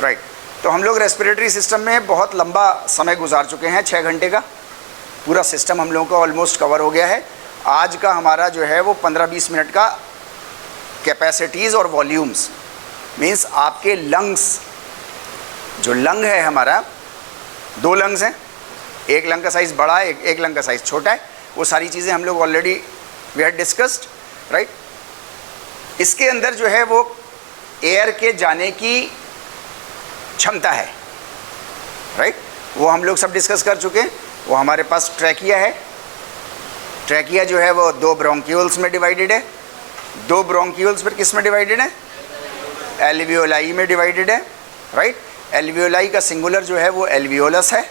Right. तो हम लोग रेस्पिरेटरी सिस्टम में बहुत लंबा समय गुजार चुके हैं, 6 घंटे का पूरा सिस्टम हम लोगों का ऑलमोस्ट कवर हो गया है। आज का हमारा जो है वो 15-20 मिनट का कैपेसिटीज़ और वॉल्यूम्स, मीन्स आपके लंग्स, जो लंग है हमारा, 2 लंग्स हैं, एक लंग का साइज़ बड़ा है, एक लंग का साइज़ छोटा है, वो सारी चीज़ें हम लोग already we had discussed, right. इसके अंदर जो है वो एयर के जाने की क्षमता है, राइट, वो हम लोग सब डिस्कस कर चुके हैं। वो हमारे पास ट्रैकिया है, ट्रैकिया जो है वो 2 ब्रोंक्यूल्स में डिवाइडेड है, 2 ब्रोंक्यूल्स फिर किस में डिवाइडेड है, एल्वियोलाई में डिवाइडेड है, राइट। एल्वियोलाई का सिंगुलर जो है वो एल्वियोलस है,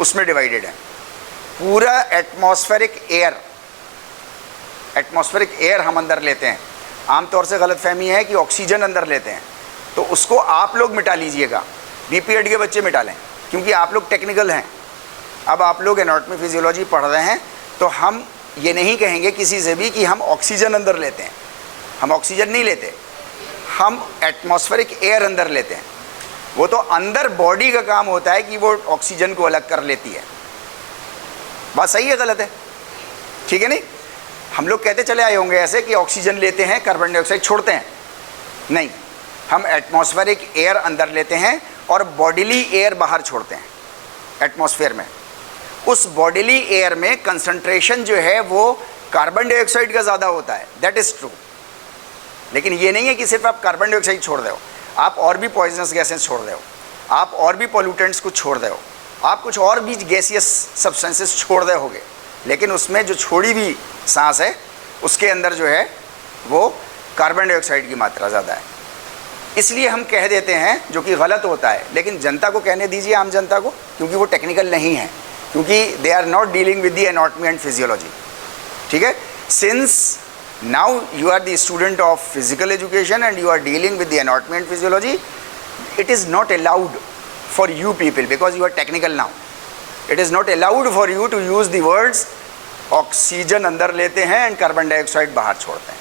उसमें डिवाइडेड है। पूरा एटमॉस्फेरिक एयर हम अंदर लेते हैं। आमतौर से गलतफहमी है कि ऑक्सीजन अंदर लेते हैं, तो उसको आप लोग मिटा लीजिएगा, बीपीएड के बच्चे मिटा लें, क्योंकि आप लोग टेक्निकल हैं। अब आप लोग एनाटॉमी फिजियोलॉजी पढ़ रहे हैं, तो हम ये नहीं कहेंगे किसी से भी कि हम ऑक्सीजन अंदर लेते हैं। हम ऑक्सीजन नहीं लेते, हम एटमॉस्फेरिक एयर अंदर लेते हैं। वो तो अंदर बॉडी का काम होता है कि वो ऑक्सीजन को अलग कर लेती है। बात सही है गलत है? ठीक है नहीं? हम लोग कहते चले आए होंगे ऐसे कि ऑक्सीजन लेते हैं, कार्बन डाइऑक्साइड छोड़ते हैं। नहीं, हम एटमॉस्फेरिक एयर अंदर लेते हैं और बॉडीली एयर बाहर छोड़ते हैं एटमॉस्फेयर में। उस बॉडीली एयर में कंसंट्रेशन जो है वो कार्बन डाइऑक्साइड का ज़्यादा होता है, दैट इज़ ट्रू। लेकिन ये नहीं है कि सिर्फ आप कार्बन डाइऑक्साइड छोड़ रहे हो, आप और भी पॉइजनस गैसेस छोड़ रहे हो, आप और भी पॉल्यूटेंट्स कुछ छोड़ रहे हो, आप कुछ और भी गैसियस सब्सटेंसेस छोड़ रहे होगे, लेकिन उसमें जो छोड़ी हुई सांस है उसके अंदर जो है वो कार्बन डाइऑक्साइड की मात्रा ज़्यादा है। इसलिए हम कह देते हैं, जो कि गलत होता है, लेकिन जनता को कहने दीजिए, आम जनता को, क्योंकि वो टेक्निकल नहीं है, क्योंकि they are not dealing with the anatomy and physiology. ठीक है, since now you are the student of physical education and you are dealing with the anatomy and physiology, it is not allowed for you people, because you are technical now, it is not allowed for you to use the words oxygen अंदर लेते हैं and carbon dioxide बाहर छोड़ते हैं।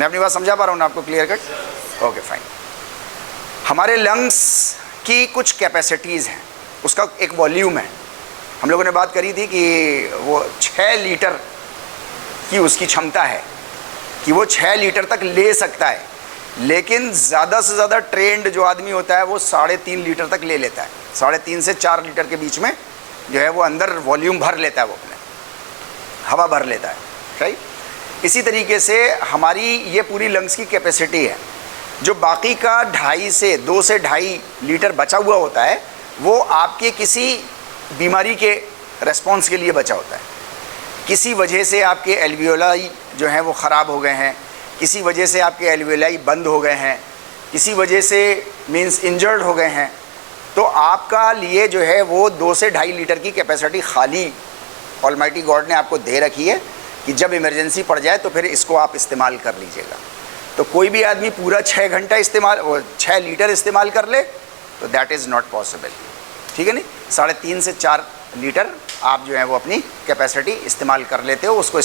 मैं अपनी बात समझा पा रहा हूँ ना आपको? Clear cut? Okay fine. हमारे लंग्स की कुछ कैपेसिटीज़ हैं, उसका एक वॉल्यूम है। हम लोगों ने बात करी थी कि वो 6 लीटर की उसकी क्षमता है, कि वो 6 लीटर तक ले सकता है, लेकिन ज़्यादा से ज़्यादा ट्रेंड जो आदमी होता है वो 3.5 लीटर तक ले लेता है। 3.5 से 4 लीटर के बीच में जो है वो अंदर वॉल्यूम भर लेता है, वो अपने हवा भर लेता है, राइट। इसी तरीके से हमारी ये पूरी लंग्स की कैपेसिटी है। जो बाकी का 2.5 से 2.5 लीटर बचा हुआ होता है, वो आपके किसी बीमारी के रेस्पॉन्स के लिए बचा होता है। किसी वजह से आपके एल्वियोलाई जो हैं वो ख़राब हो गए हैं, किसी वजह से आपके एल्वियोलाई बंद हो गए हैं, किसी वजह से मींस इंजर्ड हो गए हैं, तो आपका लिए जो है वो 2 से 2.5 लीटर की कैपेसिटी खाली ऑलमाइटी गॉड ने आपको दे रखी है कि जब इमरजेंसी पड़ जाए तो फिर इसको आप इस्तेमाल कर लीजिएगा। तो कोई भी आदमी पूरा 6 घंटा इस्तेमाल, 6 लीटर इस्तेमाल कर ले तो दैट इज़ नॉट पॉसिबल। ठीक है नहीं? 3.5 से 4 लीटर आप जो है वो अपनी कैपेसिटी इस्तेमाल कर लेते हो, उसको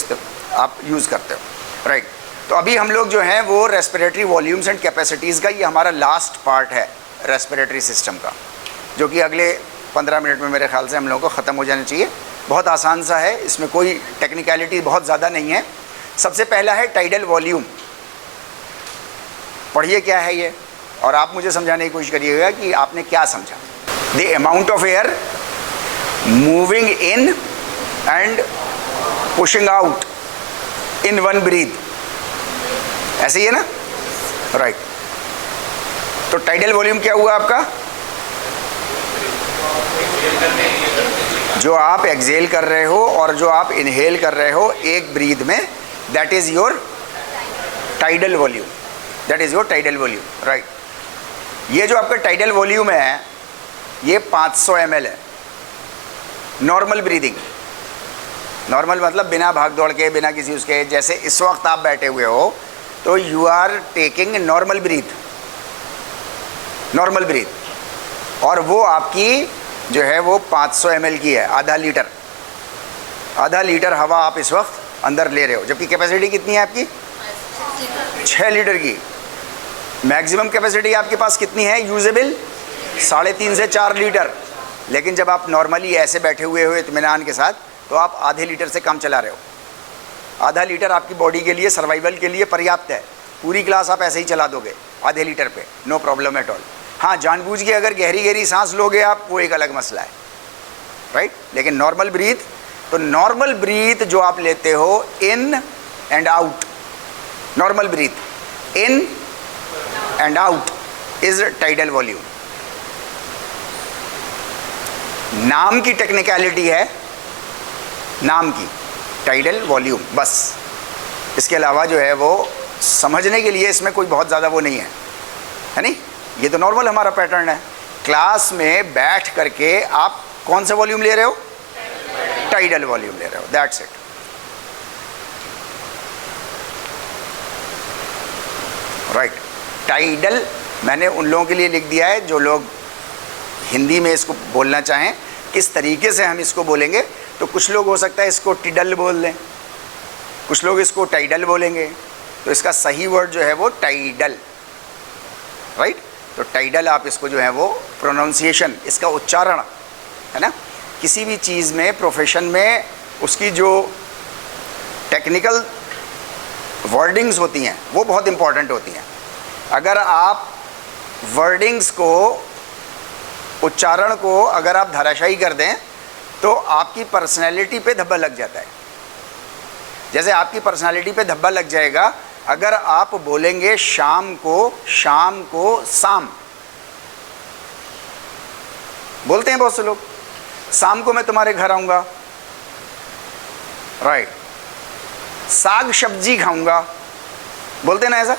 आप यूज़ करते हो, राइट। तो अभी हम लोग जो हैं वो रेस्पिरेटरी वॉल्यूम्स एंड कैपेसिटीज़ का, ये हमारा लास्ट पार्ट है रेस्पिरेटरी सिस्टम का, जो कि अगले 15 मिनट में मेरे ख्याल से हम लोगों को ख़त्म हो जाना चाहिए। बहुत आसान सा है, इसमें कोई टेक्निकलिटी बहुत ज़्यादा नहीं है। सबसे पहला है टाइडल वॉल्यूम। पढ़िए क्या है ये, और आप मुझे समझाने की कोशिश करिएगा कि आपने क्या समझा। The amount of air moving in and pushing out in one breath, ऐसे ही है ना, राइट। तो टाइडल वॉल्यूम क्या हुआ आपका? जो आप एक्सेल कर रहे हो और जो आप इनहेल कर रहे हो एक ब्रीथ में, that is your tidal volume, that is your tidal volume, right. ये जो आपका टाइडल वॉल्यूम है ये 500 ml है। नॉर्मल ब्रीदिंग, नॉर्मल मतलब बिना भाग दौड़ के, बिना किसी उसके, जैसे इस वक्त आप बैठे हुए हो तो you are taking normal breath, normal breath, और वो आपकी जो है वो 500 ml की है, आधा लीटर हवा आप इस वक्त अंदर ले रहे हो, जबकि कैपेसिटी कितनी है आपकी? 6 लीटर की। मैक्सिमम कैपेसिटी आपके पास कितनी है यूजेबल? 3.5 से 4 लीटर। लेकिन जब आप नॉर्मली ऐसे बैठे हुए हो इत्मीनान के साथ, तो आप आधे लीटर से कम चला रहे हो। आधा लीटर आपकी बॉडी के लिए, सर्वाइवल के लिए पर्याप्त है। पूरी क्लास आप ऐसे ही चला दोगे आधे लीटर पे, नो प्रॉब्लम एट ऑल। हाँ, जानबूझ के अगर गहरी गहरी सांस लोगे आप, वो एक अलग मसला है, राइट। लेकिन नॉर्मल ब्रीथ, तो नॉर्मल ब्रीथ जो आप लेते हो in and out, normal breath in and out is tidal volume. नाम की टेक्निकलिटी है, नाम की टाइडल वॉल्यूम, बस। इसके अलावा जो है वो समझने के लिए इसमें कोई बहुत ज़्यादा वो नहीं है नहीं। ये तो नॉर्मल हमारा पैटर्न है। क्लास में बैठ करके आप कौन सा वॉल्यूम ले रहे हो? टाइडल वॉल्यूम ले रहे हो, दैट्स इट। राइट, टाइडल मैंने उन लोगों के लिए लिख दिया है जो लोग हिंदी में इसको बोलना चाहें। किस तरीके से हम इसको बोलेंगे, तो कुछ लोग हो सकता है इसको टिडल बोल लें, कुछ लोग इसको टाइडल बोलेंगे। तो इसका सही वर्ड जो है वो टाइडल, राइट। तो टाइडल आप इसको जो है वो प्रोनाउंसिएशन, इसका उच्चारण है ना, किसी भी चीज़ में, प्रोफेशन में उसकी जो टेक्निकल वर्डिंग्स होती हैं वो बहुत इंपॉर्टेंट होती हैं। अगर आप वर्डिंग्स को, उच्चारण को अगर आप धाराशायी कर दें तो आपकी पर्सनैलिटी पे धब्बा लग जाता है। जैसे आपकी पर्सनैलिटी पे धब्बा लग जाएगा अगर आप बोलेंगे शाम को शाम। बोलते हैं बहुत से लोग, शाम को मैं तुम्हारे घर आऊँगा, राइट। साग सब्जी खाऊंगा, बोलते ना ऐसा,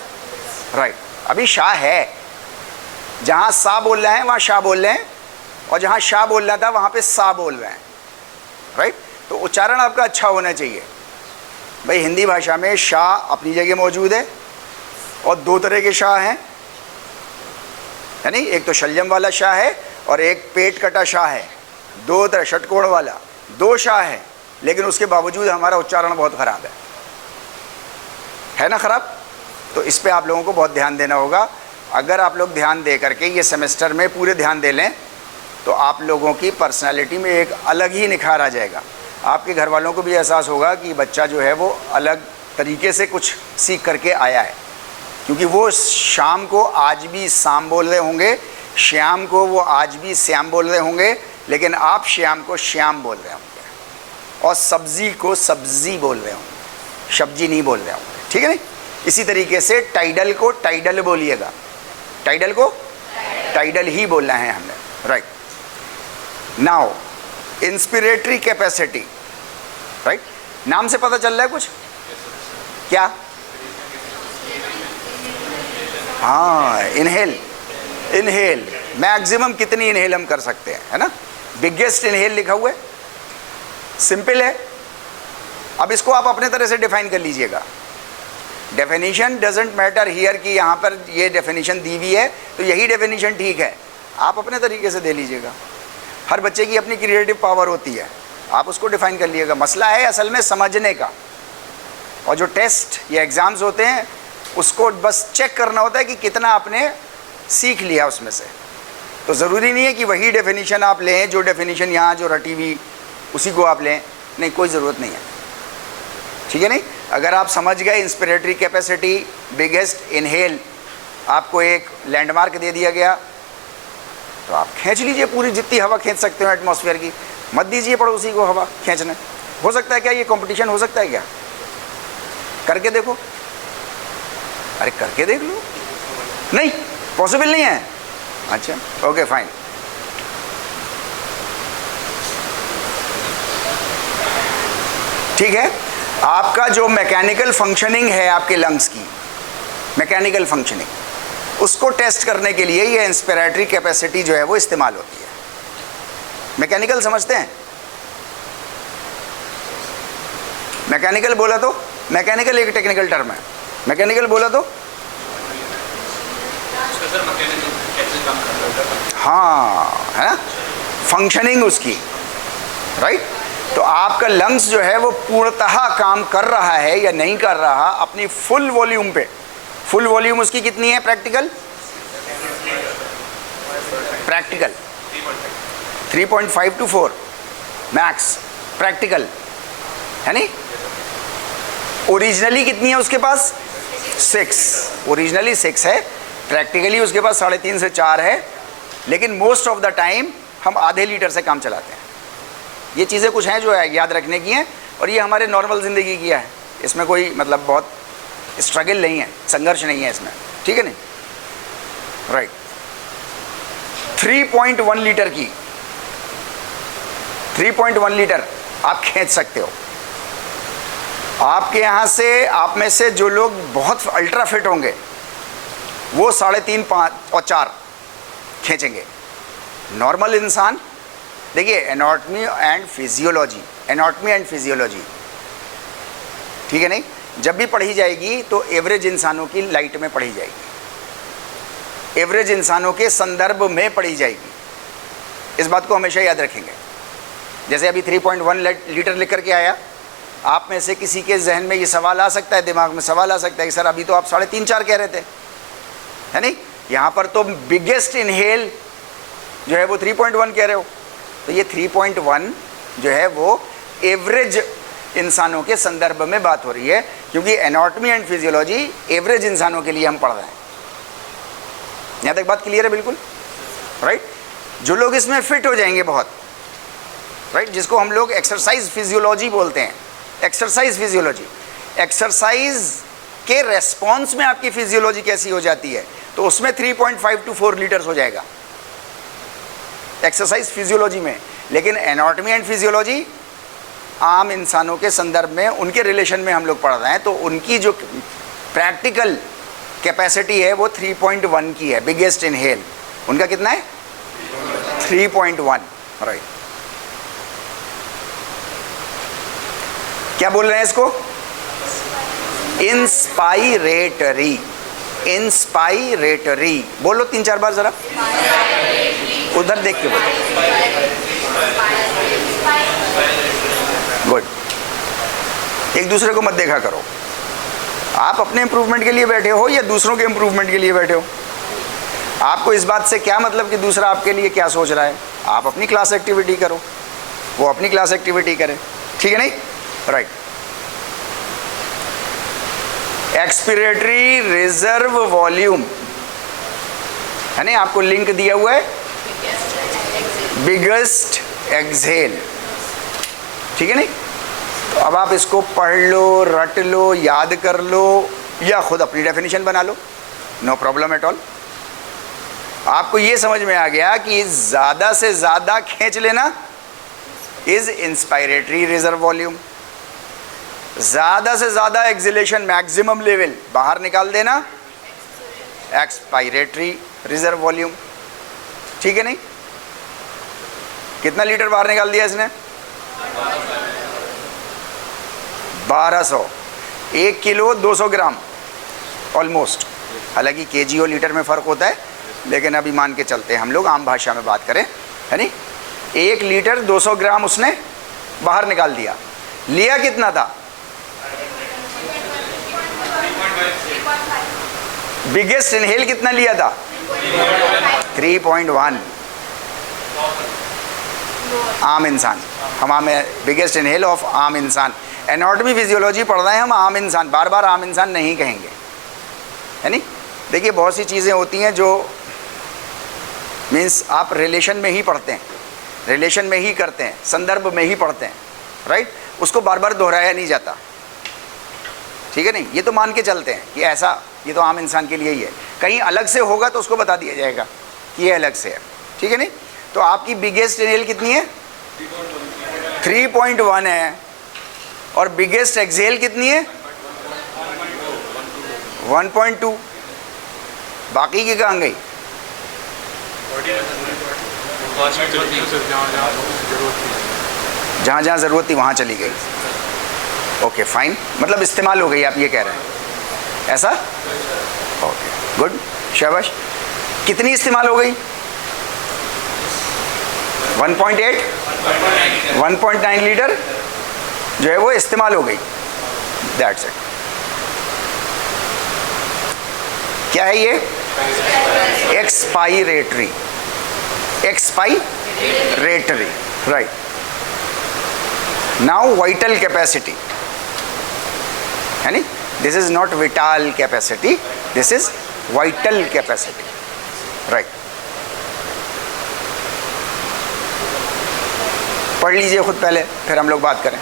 राइट। अभी शाह है, जहाँ सा बोल रहे हैं वहाँ शाह बोल रहे हैं, और जहाँ शाह बोल रहा था वहाँ पे सा बोल रहे हैं, राइट। तो उच्चारण आपका अच्छा होना चाहिए। भाई हिंदी भाषा में शाह अपनी जगह मौजूद है, और दो तरह के शाह हैं, यानी एक तो शलजम वाला शाह है और एक पेट कटा शाह है। दो तरह, षटकोण वाला, दो शाह है। लेकिन उसके बावजूद हमारा उच्चारण बहुत ख़राब है ना, ख़राब। तो इस पे आप लोगों को बहुत ध्यान देना होगा। अगर आप लोग ध्यान दे करके ये सेमेस्टर में पूरे ध्यान दे लें तो आप लोगों की पर्सनालिटी में एक अलग ही निखार आ जाएगा। आपके घर वालों को भी एहसास होगा कि बच्चा जो है वो अलग तरीके से कुछ सीख करके आया है, क्योंकि वो शाम को आज भी शाम बोल रहे होंगे, श्याम को वो आज भी श्याम बोल रहे होंगे, लेकिन आप श्याम को श्याम बोल रहे होंगे, और सब्जी को सब्जी बोल रहे होंगे, सब्जी नहीं बोल रहे होंगे, ठीक है नहीं। इसी तरीके से टाइडल को टाइडल बोलिएगा, टाइडल को टाइडल ही बोलना है हमने, right. Now inspiratory capacity, right. नाम से पता चल रहा है कुछ क्या? हाँ, इनहेल, इनहेल मैक्सिमम कितनी इनहेल हम कर सकते हैं, है ना। बिगेस्ट इनहेल लिखा हुआ है, सिंपल है। अब इसको आप अपने तरह से डिफाइन कर लीजिएगा। डेफिनेशन डजेंट मैटर हियर कि यहाँ पर ये डेफिनेशन दी हुई है तो यही डेफिनेशन ठीक है, आप अपने तरीके से दे लीजिएगा। हर बच्चे की अपनी क्रिएटिव पावर होती है, आप उसको डिफाइन कर लीजिएगा। मसला है असल में समझने का, और जो टेस्ट या एग्ज़ाम्स होते हैं उसको बस चेक करना होता है कि कितना आपने सीख लिया उसमें से। तो ज़रूरी नहीं है कि वही डेफिनेशन आप लें, जो डेफिनेशन यहाँ जो रटी हुई उसी को आप लें, नहीं, कोई ज़रूरत नहीं है, ठीक है नहीं। अगर आप समझ गए इंस्पिरेटरी कैपेसिटी, बिगेस्ट इनहेल, आपको एक लैंडमार्क दे दिया गया, तो आप खींच लीजिए पूरी जितनी हवा खींच सकते हो एटमॉस्फेयर की, मत दीजिए पड़ोसी को हवा खींचने। हो सकता है क्या ये कंपटीशन हो सकता है क्या? करके देखो, अरे करके देख लो, नहीं पॉसिबल नहीं है। अच्छा ओके फाइन। ठीक है, आपका जो मैकेनिकल फंक्शनिंग है आपके लंग्स की, मैकेनिकल फंक्शनिंग, उसको टेस्ट करने के लिए ये इंस्पिरेटरी कैपेसिटी जो है वो इस्तेमाल होती है। मैकेनिकल समझते हैं? मैकेनिकल बोला तो, मैकेनिकल एक टेक्निकल टर्म है, मैकेनिकल बोला तो हाँ, है ना, फंक्शनिंग उसकी, राइट। तो आपका लंग्स जो है वो पूर्णतः काम कर रहा है या नहीं कर रहा अपनी फुल वॉल्यूम पे। फुल वॉल्यूम उसकी कितनी है practical? Practical 3.5 to 4 max practical, है नहीं? ओरिजिनली कितनी है उसके पास? 6, ओरिजिनली 6 है, प्रैक्टिकली उसके पास 3.5 से 4 है, लेकिन मोस्ट ऑफ द टाइम हम आधे लीटर से काम चलाते हैं। ये चीज़ें कुछ हैं जो है याद रखने की हैं, और ये हमारे नॉर्मल ज़िंदगी की है, इसमें कोई मतलब बहुत स्ट्रगल नहीं है, संघर्ष नहीं है इसमें, ठीक है नहीं? राइट। 3.1 लीटर की 3.1 लीटर आप खींच सकते हो। आपके यहाँ से, आप में से जो लोग बहुत अल्ट्रा फिट होंगे वो 3.5, 5 और 4 खींचेंगे। नॉर्मल इंसान, देखिए एनाटॉमी एंड फिजियोलॉजी, ठीक है नहीं? जब भी पढ़ी जाएगी तो एवरेज इंसानों की लाइट में पढ़ी जाएगी, एवरेज इंसानों के संदर्भ में पढ़ी जाएगी। इस बात को हमेशा याद रखेंगे। जैसे अभी 3.1 लीटर लिख करके आया, आप में से किसी के जहन में ये सवाल आ सकता है, दिमाग में सवाल आ सकता है कि सर अभी तो आप 3.5, 4 कह रहे थे, है नहीं? यहाँ पर तो बिगेस्ट इनहेल जो है वो 3.1 कह रहे हो, तो ये 3.1 जो है वो एवरेज इंसानों के संदर्भ में बात हो रही है, क्योंकि एनाटॉमी एंड फिजियोलॉजी एवरेज इंसानों के लिए हम पढ़ रहे हैं। यहाँ तक बात क्लियर है बिल्कुल, राइट? जो लोग इसमें फिट हो जाएंगे बहुत, राइट, जिसको हम लोग एक्सरसाइज फिजियोलॉजी बोलते हैं, एक्सरसाइज फिजियोलॉजी, एक्सरसाइज के रेस्पॉन्स में आपकी फिजियोलॉजी कैसी हो जाती है, तो उसमें 3.5 to 4 लीटर्स हो जाएगा एक्सरसाइज फिजियोलॉजी में। लेकिन एनाटॉमी एंड फिजियोलॉजी आम इंसानों के संदर्भ में, उनके रिलेशन में हम लोग पढ़ रहे हैं, तो उनकी जो प्रैक्टिकल कैपेसिटी है वो 3.1 की है, बिगेस्ट इनहेल उनका कितना है? 3.1, राइट। क्या बोल रहे हैं इसको? इंस्पायरेटरी, इंस्पायरेटरी बोलो 3-4 बार जरा, उधर देख के बोलो। गुड। एक दूसरे को मत देखा करो। आप अपने इंप्रूवमेंट के लिए बैठे हो या दूसरों के इंप्रूवमेंट के लिए बैठे हो? आपको इस बात से क्या मतलब कि दूसरा आपके लिए क्या सोच रहा है? आप अपनी क्लास एक्टिविटी करो, वो अपनी क्लास एक्टिविटी करे, ठीक है नहीं? राइट। एक्सपिरेटरी रिजर्व वॉल्यूम, है नहीं? आपको लिंक दिया हुआ है, बिगेस्ट एक्सहेल, ठीक है नहीं? तो अब आप इसको पढ़ लो, रट लो, याद कर लो, या खुद अपनी डेफिनेशन बना लो, नो प्रॉब्लम एट ऑल। आपको ये समझ में आ गया कि ज़्यादा से ज़्यादा खींच लेना इज इंस्पायरेटरी रिजर्व वॉल्यूम, ज़्यादा से ज़्यादा एक्सहेलेशन मैक्सिमम लेवल बाहर निकाल देना एक्सपायरेटरी रिजर्व वॉल्यूम, ठीक है नहीं? कितना लीटर बाहर निकाल दिया इसने? 1200, 1 किलो 200 ग्राम ऑलमोस्ट। हालांकि केजी और लीटर में फ़र्क होता है, लेकिन अभी मान के चलते हैं हम लोग आम भाषा में बात करें, है नहीं? 1 लीटर 200 ग्राम उसने बाहर निकाल दिया। लिया कितना था? बिगेस्ट इनहेल कितना लिया था? 3.1। आम इंसान, हम आम बिगेस्ट इनहेल ऑफ आम इंसान। एनाटॉमी फिजियोलॉजी पढ़ रहे हैं हम, आम इंसान, बार बार आम इंसान नहीं कहेंगे, है नहीं? देखिए बहुत सी चीज़ें होती हैं जो मीन्स आप रिलेशन में ही पढ़ते हैं, रिलेशन में ही करते हैं, संदर्भ में ही पढ़ते हैं, राइट? उसको बार बार दोहराया नहीं जाता, ठीक है नहीं? ये तो मान के चलते हैं कि ऐसा, ये तो आम इंसान के लिए ही है। कहीं अलग से होगा तो उसको बता दिया जाएगा कि ये अलग से है, ठीक है नहीं? तो आपकी बिगेस्ट इनहेल कितनी है? 3.1 है। और बिगेस्ट एक्सहेल कितनी है? 1.2। बाकी की कहाँ गई? जहाँ जहाँ ज़रूरत थी वहाँ चली गई। ओके फाइन, मतलब इस्तेमाल हो गई, आप ये कह रहे हैं ऐसा? ओके गुड, शाबाश। कितनी इस्तेमाल हो गई? 1.8, 1.9 लीटर जो है वो इस्तेमाल हो गई, दैट्स इट। क्या है ये? Expiratory, expiratory, right. Now vital capacity, है नी, this is not vital capacity, this is vital capacity, right. पढ़ लीजिए खुद पहले, फिर हम लोग बात करें।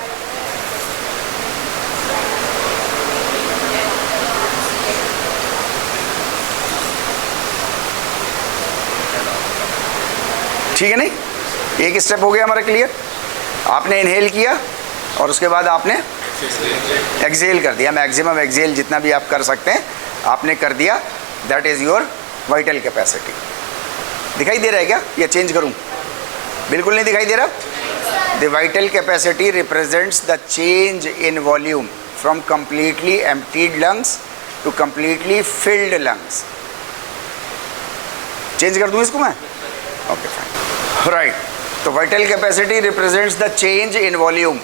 ठीक है, नहीं, एक स्टेप हो गया हमारा क्लियर। आपने इनहेल किया और उसके बाद आपने एक्सहेल कर दिया, मैक्सिमम एक्सहेल जितना भी आप कर सकते हैं आपने कर दिया, that is your vital capacity. दिखाई दे रहा है क्या, या चेंज करूं? बिल्कुल नहीं दिखाई दे रहा। The vital capacity represents the change in volume from completely emptied lungs to completely filled lungs. Change कर दूं इसको मैं? Okay fine, right. तो vital capacity represents the change in volume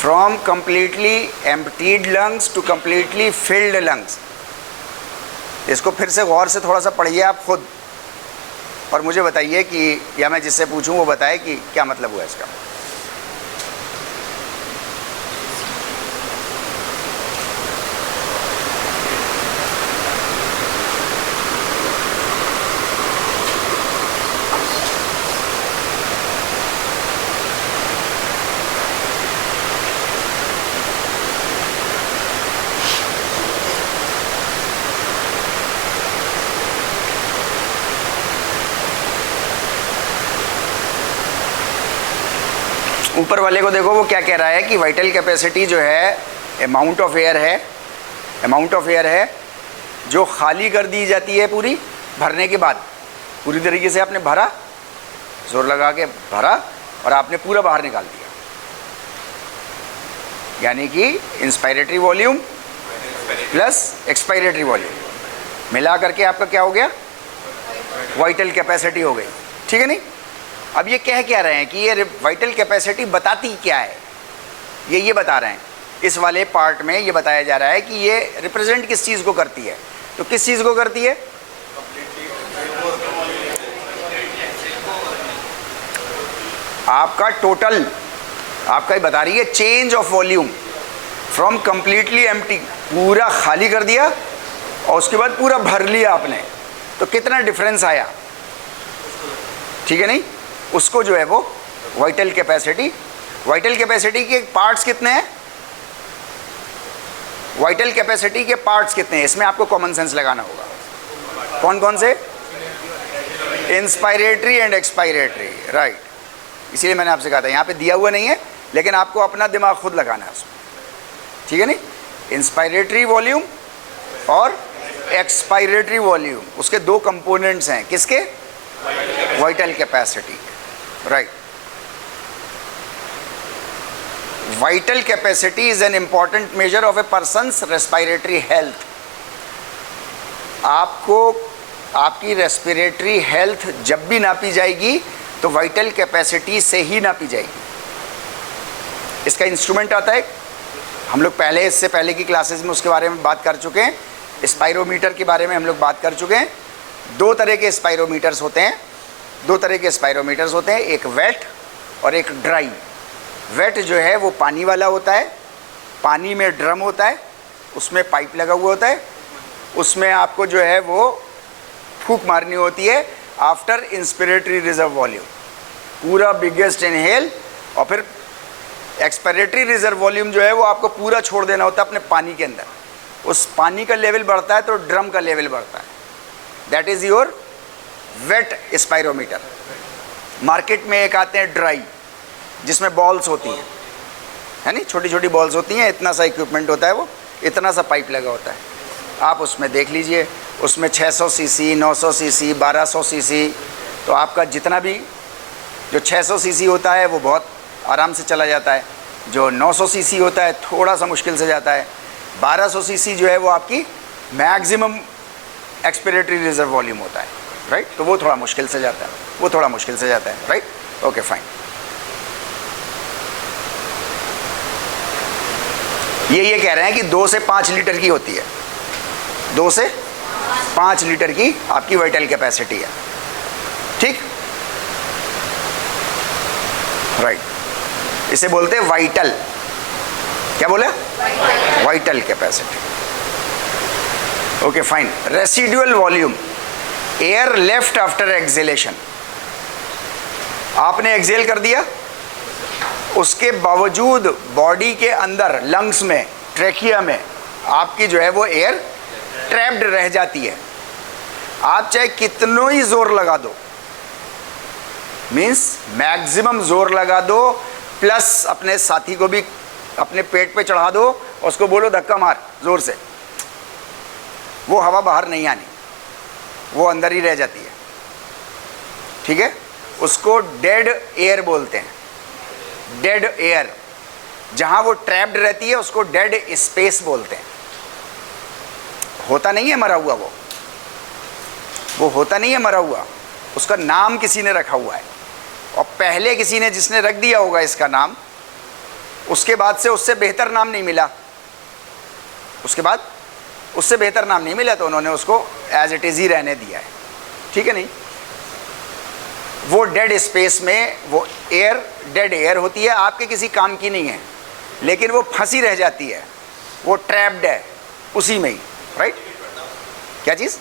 from completely emptied lungs to completely filled lungs. इसको फिर से गौर से थोड़ा सा पढ़िए आप खुद, और मुझे बताइए कि, या मैं जिससे पूछूं वो बताए कि क्या मतलब हुआ इसका। ऊपर वाले को देखो, वो क्या कह रहा है कि वाइटल कैपेसिटी जो है अमाउंट ऑफ एयर है, अमाउंट ऑफ एयर है जो खाली कर दी जाती है पूरी भरने के बाद। पूरी तरीके से आपने भरा, जोर लगा के भरा और आपने पूरा बाहर निकाल दिया, यानी कि inspiratory volume plus expiratory volume मिला करके आपका क्या हो गया, वाइटल कैपेसिटी हो गई। ठीक है नहीं। अब ये कह क्या रहे हैं कि ये वाइटल कैपेसिटी बताती क्या है, ये बता रहे हैं इस वाले पार्ट में। ये बताया जा रहा है कि ये रिप्रेजेंट किस चीज़ को करती है। तो किस चीज़ को करती है? आपका टोटल, आपका ही बता रही है, change of volume from completely empty, पूरा खाली कर दिया और उसके बाद पूरा भर लिया आपने, तो कितना डिफरेंस आया। ठीक है नहीं, उसको जो है वो वाइटल कैपेसिटी। वाइटल कैपेसिटी के पार्ट्स कितने हैं? वाइटल कैपेसिटी के पार्ट्स कितने हैं? इसमें आपको कॉमन सेंस लगाना होगा। कौन कौन से? Inspiratory and expiratory, right. इसीलिए मैंने आपसे कहा था, यहाँ पे दिया हुआ नहीं है, लेकिन आपको अपना दिमाग खुद लगाना है उसमें। ठीक है नहीं। इंस्पायरेटरी वॉल्यूम और एक्सपायरेटरी वॉल्यूम, उसके दो कंपोनेंट्स हैं। किसके? Vital capacity, right. Vital capacity is an important measure of A persons respiratory health. आपको आपकी रेस्पिरेटरी हेल्थ जब भी नापी जाएगी तो वाइटल कैपेसिटी से ही नापी जाएगी। इसका इंस्ट्रूमेंट आता है, हम लोग पहले, इससे पहले की क्लासेस में उसके बारे में बात कर चुके हैं। स्पायरोमीटर के बारे में हम लोग बात कर चुके हैं। दो तरह के स्पायरोमीटर्स होते हैं, दो तरह के स्पायरोमीटर्स होते हैं, एक वेट और एक ड्राई। वेट जो है वो पानी वाला होता है, पानी में ड्रम होता है, उसमें पाइप लगा हुआ होता है, उसमें आपको जो है वो फूंक मारनी होती है आफ्टर इंस्पिरेटरी रिजर्व वॉल्यूम, पूरा बिगेस्ट इनहेल, और फिर एक्सपायरेटरी रिजर्व वॉल्यूम जो है वो आपको पूरा छोड़ देना होता है अपने पानी के अंदर। उस पानी का लेवल बढ़ता है तो ड्रम का लेवल बढ़ता है। That is your weight spirometer. Market में एक आते हैं ड्राई, जिसमें बॉल्स होती हैं, है नहीं, छोटी छोटी बॉल्स होती हैं, इतना सा इक्विपमेंट होता है, वो इतना सा पाइप लगा होता है। आप उसमें देख लीजिए, उसमें 600 सीसी, 900 सीसी, 1200 सीसी, तो आपका जितना भी, जो 600 सीसी होता है वो बहुत आराम से चला जाता है, जो 900 सीसी होता है थोड़ा सा मुश्किल से जाता है, 1200 सीसी जो है वो आपकी मैक्सिमम एक्सपिरेटरी रिजर्व वॉल्यूम होता है, राइट। तो वो थोड़ा मुश्किल से जाता है, वो थोड़ा मुश्किल से जाता है, राइट। Okay fine. ये कह रहे हैं कि 2 से 5 लीटर की होती है, 2 से 5 लीटर की आपकी वाइटल कैपेसिटी है। ठीक। राइट। इसे बोलते हैं वाइटल, क्या बोले, vital capacity. Okay fine. Residual volume, air left after acceleration, आपने एक्सेल कर दिया, उसके बावजूद बॉडी के अंदर लंग्स में, ट्रेकिया में आपकी जो है वो एयर ट्रैप्ड रह जाती है। आप चाहे कितनों ही जोर लगा दो, मीन्स मैक्सिमम जोर लगा दो, प्लस अपने साथी को भी अपने पेट पे चढ़ा दो, उसको बोलो धक्का मार जोर से, वो हवा बाहर नहीं आनी, वो अंदर ही रह जाती है। ठीक है, उसको डेड एयर बोलते हैं। डेड एयर, जहां वो ट्रैप्ड रहती है उसको डेड स्पेस बोलते हैं। होता नहीं है मरा हुआ, वो होता नहीं है मरा हुआ, उसका नाम किसी ने रखा हुआ है, और पहले किसी ने जिसने रख दिया होगा इसका नाम, उसके बाद से उससे बेहतर नाम नहीं मिला, उसके बाद उससे बेहतर नाम नहीं मिला, तो उन्होंने उसको एज इट इज़ ही रहने दिया है। ठीक है, नहीं, वो डेड स्पेस में वो एयर डेड एयर होती है, आपके किसी काम की नहीं है, लेकिन वो फंसी रह जाती है, वो ट्रैप्ड है उसी में ही। राइट, क्या चीज़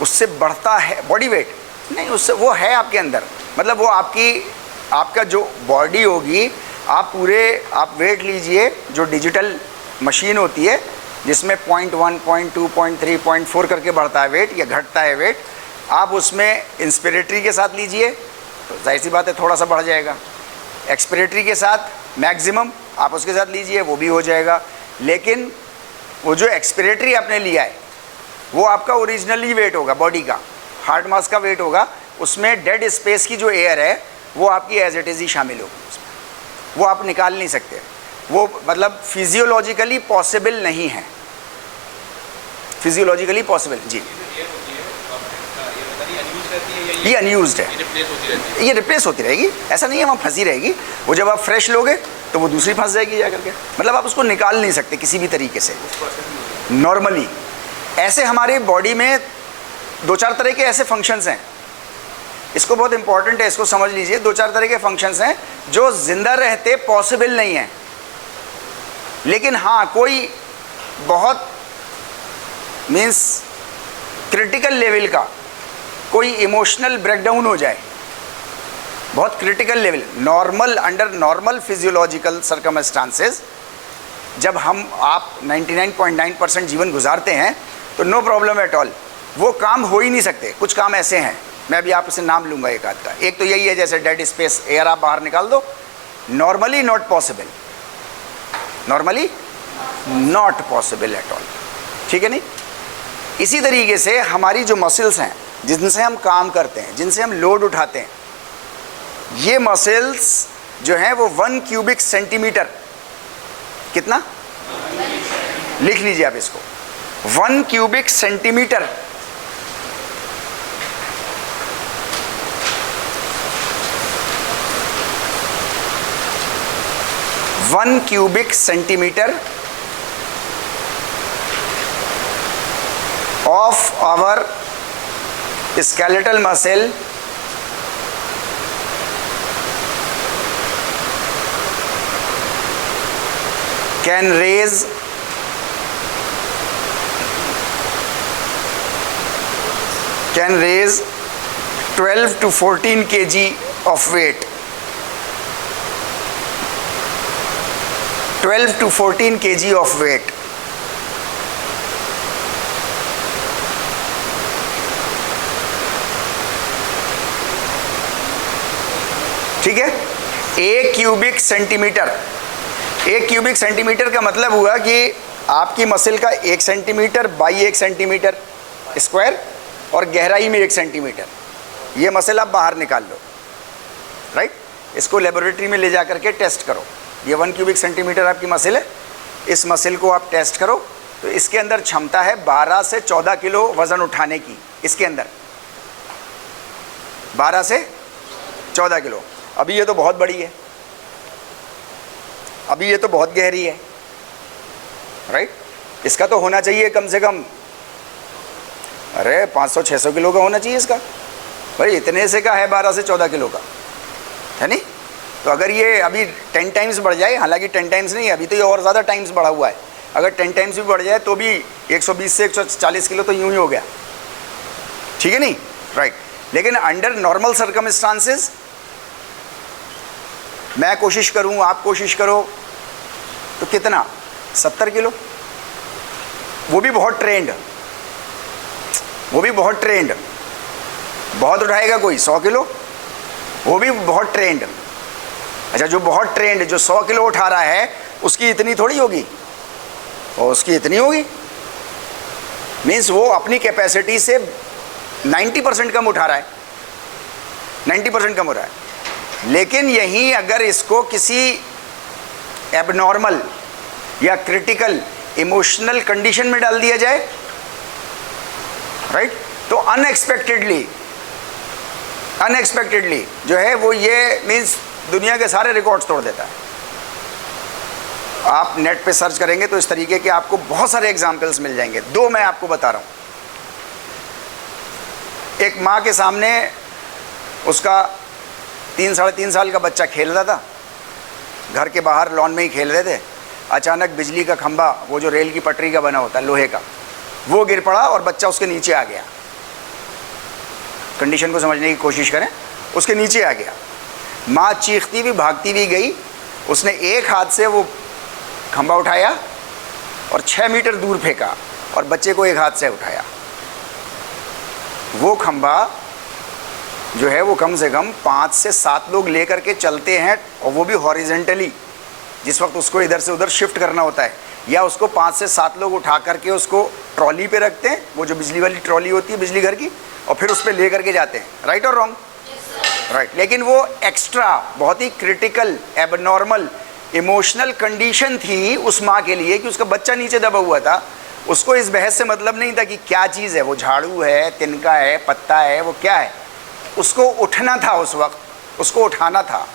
उससे बढ़ता है? बॉडी वेट नहीं, उससे वो है आपके अंदर, मतलब वो आपका जो बॉडी होगी, आप वेट लीजिए, जो डिजिटल मशीन होती है जिसमें 0.1, 0.2, 0.3, 0.4 करके बढ़ता है वेट या घटता है वेट, आप उसमें इंस्पिरेटरी के साथ लीजिए तो जाहिर सी बात है थोड़ा सा बढ़ जाएगा, एक्सपिरेटरी के साथ मैक्सिमम आप उसके साथ लीजिए वो भी हो जाएगा। लेकिन वो जो एक्सपिरेटरी आपने लिया है वो आपका ओरिजिनली वेट होगा, बॉडी का हार्ट मास का वेट होगा, उसमें डेड स्पेस की जो एयर है वो आपकी एज इट इज़ ही शामिल होगी उसमें, वो आप निकाल नहीं सकते, वो मतलब फिजियोलॉजिकली पॉसिबल नहीं है, फिजियोलॉजिकली पॉसिबल। जी, ये अनयूज्ड है, ये रिप्लेस होती रहेगी, ऐसा नहीं है वहाँ फंसी रहेगी, वो जब आप फ्रेश लोगे तो वो दूसरी फंस जाएगी जा करके, मतलब आप उसको निकाल नहीं सकते किसी भी तरीके से नॉर्मली। ऐसे हमारे बॉडी में 2-4 तरह के ऐसे फंक्शंस हैं, इसको बहुत इंपॉर्टेंट है, इसको समझ लीजिए। 2-4 तरह के फंक्शंस हैं जो जिंदा रहते पॉसिबल नहीं है, लेकिन हाँ कोई बहुत मीन्स क्रिटिकल लेवल का कोई इमोशनल ब्रेकडाउन हो जाए, बहुत critical level, normal under normal physiological circumstances जब आप 99.9% जीवन गुजारते हैं तो नो प्रॉब्लम एट ऑल, वो काम हो ही नहीं सकते। कुछ काम ऐसे हैं, मैं अभी आपसे नाम लूँगा एक आध का। एक तो यही है जैसे डेड स्पेस एयर आप बाहर निकाल दो, normally not possible, normally not possible at all. ठीक है, नहीं। इसी तरीके से हमारी जो मसल्स हैं जिनसे हम काम करते हैं, जिनसे हम लोड उठाते हैं, ये मसल्स जो हैं वो 1 क्यूबिक सेंटीमीटर, कितना लिख लीजिए आप इसको, 1 cubic centimetre one cubic centimetre of our skeletal muscle can raise 12 to 14 kg of weight, 12 to 14 kg of weight। ठीक है, 1 क्यूबिक सेंटीमीटर, 1 क्यूबिक सेंटीमीटर का मतलब हुआ कि आपकी मसल का 1 सेंटीमीटर बाई 1 सेंटीमीटर स्क्वायर और गहराई में 1 सेंटीमीटर, ये मसल आप बाहर निकाल लो। राइट, इसको लेबोरेटरी में ले जा करके टेस्ट करो, ये 1 क्यूबिक सेंटीमीटर आपकी मसल है, इस मसल को आप टेस्ट करो तो इसके अंदर क्षमता है 12 से 14 किलो वज़न उठाने की, इसके अंदर 12 से 14 किलो। अभी ये तो बहुत बड़ी है, अभी ये तो बहुत गहरी है। राइट, इसका तो होना चाहिए कम से कम, अरे 500-600 किलो का होना चाहिए इसका। भाई इतने से का है 12 से 14 किलो का, है नहीं? तो अगर ये अभी 10 टाइम्स बढ़ जाए, हालांकि 10 टाइम्स नहीं, अभी तो ये और ज़्यादा टाइम्स बढ़ा हुआ है, अगर 10 टाइम्स भी बढ़ जाए तो भी 120 से 140 किलो तो यूं ही हो गया, ठीक है नहीं? राइट। लेकिन अंडर नॉर्मल सर्कमस्टांसेस मैं कोशिश करूं, आप कोशिश करो, तो कितना? 70 किलो। वो भी बहुत ट्रेंड, वो भी बहुत ट्रेंड। बहुत उठाएगा कोई 100 किलो, वो भी बहुत ट्रेंड। अच्छा, जो बहुत ट्रेंड, जो 100 किलो उठा रहा है, उसकी इतनी थोड़ी होगी, और उसकी इतनी होगी। मीन्स वो अपनी कैपेसिटी से 90% कम उठा रहा है, 90% कम हो रहा है। लेकिन यहीं अगर इसको किसी एबनॉर्मल या क्रिटिकल इमोशनल कंडीशन में डाल दिया जाए, राइट, तो अनएक्सपेक्टेडली जो है वो ये मीन्स दुनिया के सारे रिकॉर्ड्स तोड़ देता है। आप नेट पे सर्च करेंगे तो इस तरीके के आपको बहुत सारे एग्जाम्पल्स मिल जाएंगे। 2 मैं आपको बता रहा हूँ। एक माँ के सामने उसका 3-3.5 साल का बच्चा खेल रहा था, घर के बाहर लॉन में ही खेल रहे थे। अचानक बिजली का खंभा, वो जो रेल की पटरी का बना होता है लोहे का, वो गिर पड़ा और बच्चा उसके नीचे आ गया। कंडीशन को समझने की कोशिश करें, उसके नीचे आ गया। माँ चीखती हुई भागती हुई गई, उसने एक हाथ से वो खंभा उठाया और 6 मीटर दूर फेंका और बच्चे को एक हाथ से उठाया। वो खंभा जो है वो कम से कम 5 से 7 लोग लेकर के चलते हैं, और वो भी हॉरिजेंटली, जिस वक्त उसको इधर से उधर शिफ्ट करना होता है, या उसको 5 से 7 लोग उठा करके उसको ट्रॉली पे रखते हैं, वो जो बिजली वाली ट्रॉली होती है बिजली घर की, और फिर उस पर ले करके जाते हैं। राइट और रॉन्ग? राइट। लेकिन वो एक्स्ट्रा बहुत ही क्रिटिकल एबनॉर्मल इमोशनल कंडीशन थी उस माँ के लिए कि उसका बच्चा नीचे दबा हुआ था। उसको इस बहस से मतलब नहीं था कि क्या चीज़ है वो, झाड़ू है, तिनका है, पत्ता है, वो क्या है। उसको उठना था, उस वक्त उसको उठाना था।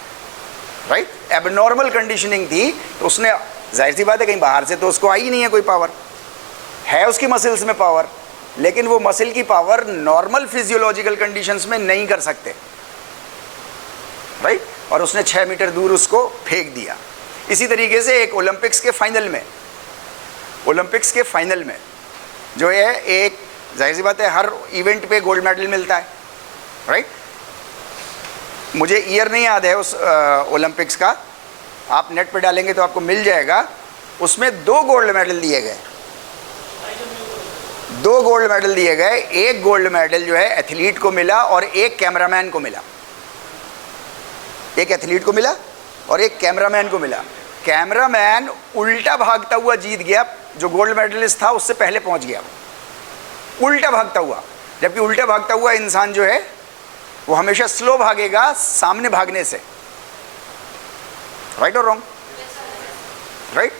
राइट। एबनॉर्मल कंडीशनिंग थी, तो उसने, जाहिर सी बात है कहीं बाहर से तो उसको आई नहीं है कोई पावर, है उसकी मसल्स में पावर, लेकिन वो मसल की पावर नॉर्मल फिजियोलॉजिकल कंडीशंस में नहीं कर सकते। राइट। और उसने 6 मीटर दूर उसको फेंक दिया। इसी तरीके से एक ओलंपिक्स के फाइनल में जो है, एक जाहिर सी बात है हर इवेंट पे गोल्ड मेडल मिलता है। राइट। मुझे ईयर नहीं याद है उस ओलंपिक्स का, आप नेट पे डालेंगे तो आपको मिल जाएगा। उसमें 2 गोल्ड मेडल दिए गए, 2 गोल्ड मेडल दिए गए। एक गोल्ड मेडल जो है एथलीट को मिला और एक कैमरामैन को मिला। एक एथलीट को मिला और एक कैमरामैन को मिला। कैमरामैन उल्टा भागता हुआ जीत गया, जो गोल्ड मेडलिस्ट था उससे पहले पहुंच गया, उल्टा भागता हुआ। जबकि उल्टा भागता हुआ इंसान जो है वो हमेशा स्लो भागेगा सामने भागने से। राइट और रॉन्ग? राइट।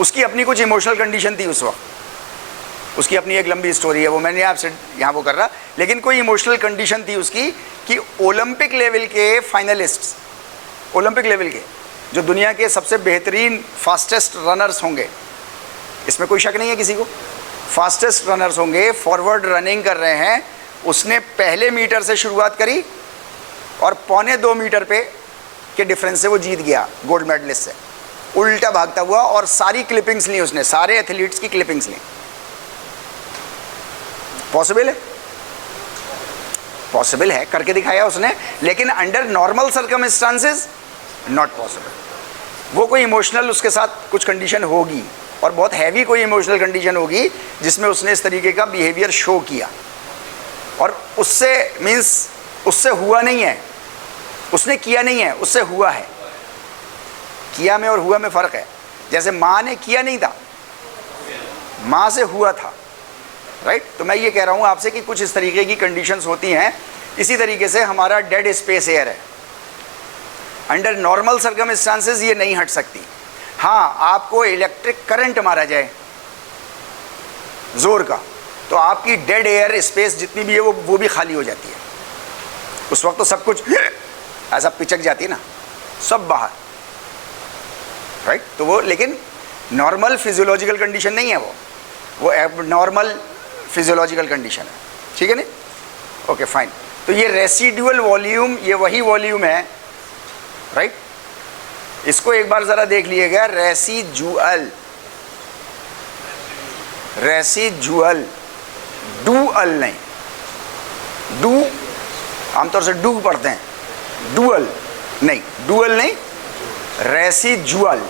उसकी अपनी कुछ इमोशनल कंडीशन थी उस वक्त, उसकी अपनी एक लंबी स्टोरी है, वो मैंने आपसे यहाँ वो कर रहा, लेकिन कोई इमोशनल कंडीशन थी उसकी कि ओलंपिक लेवल के फाइनलिस्ट्स, ओलंपिक लेवल के जो दुनिया के सबसे बेहतरीन फास्टेस्ट रनर्स होंगे, इसमें कोई शक नहीं है किसी को, फास्टेस्ट रनर्स होंगे, फॉरवर्ड रनिंग कर रहे हैं। उसने पहले मीटर से शुरुआत करी और 1.25 मीटर पे के डिफरेंस से वो जीत गया गोल्ड मेडलिस्ट से, उल्टा भागता हुआ। और सारी क्लिपिंग्स ली उसने, सारे एथलीट्स की क्लिपिंग्स ली। पॉसिबल है? पॉसिबल है, करके दिखाया उसने, लेकिन under normal circumstances not possible. वो कोई इमोशनल उसके साथ कुछ कंडीशन होगी, और बहुत हैवी कोई इमोशनल कंडीशन होगी जिसमें उसने इस तरीके का बिहेवियर शो किया, और उससे मीन्स उससे हुआ नहीं है, उसने किया नहीं है, उससे हुआ है। किया में और हुआ में फ़र्क है। जैसे माँ ने किया नहीं था, माँ से हुआ था। राइट। तो मैं ये कह रहा हूँ आपसे कि कुछ इस तरीके की कंडीशंस होती हैं। इसी तरीके से हमारा डेड स्पेस एयर है, अंडर नॉर्मल सर्कमस्टांसेस ये नहीं हट सकती। हाँ, आपको इलेक्ट्रिक करंट मारा जाए जोर का, तो आपकी डेड एयर स्पेस जितनी भी है वो भी खाली हो जाती है। उस वक्त तो सब कुछ ऐसा पिचक जाती है ना, सब बाहर। राइट। तो वो लेकिन नॉर्मल फिजियोलॉजिकल कंडीशन नहीं है, वो एबनॉर्मल फिजियोलॉजिकल कंडीशन है। ठीक है नहीं? Okay fine. तो ये रेसिडुअल वॉल्यूम, ये वही वॉल्यूम है राइट। इसको एक बार ज़रा देख लीजिएगा, रेसिजुअल, रेसिजुअल, डुअल नहीं, डू आमतौर से डू पढ़ते हैं, डुअल नहीं, डुअल नहीं, रेसिजुअल,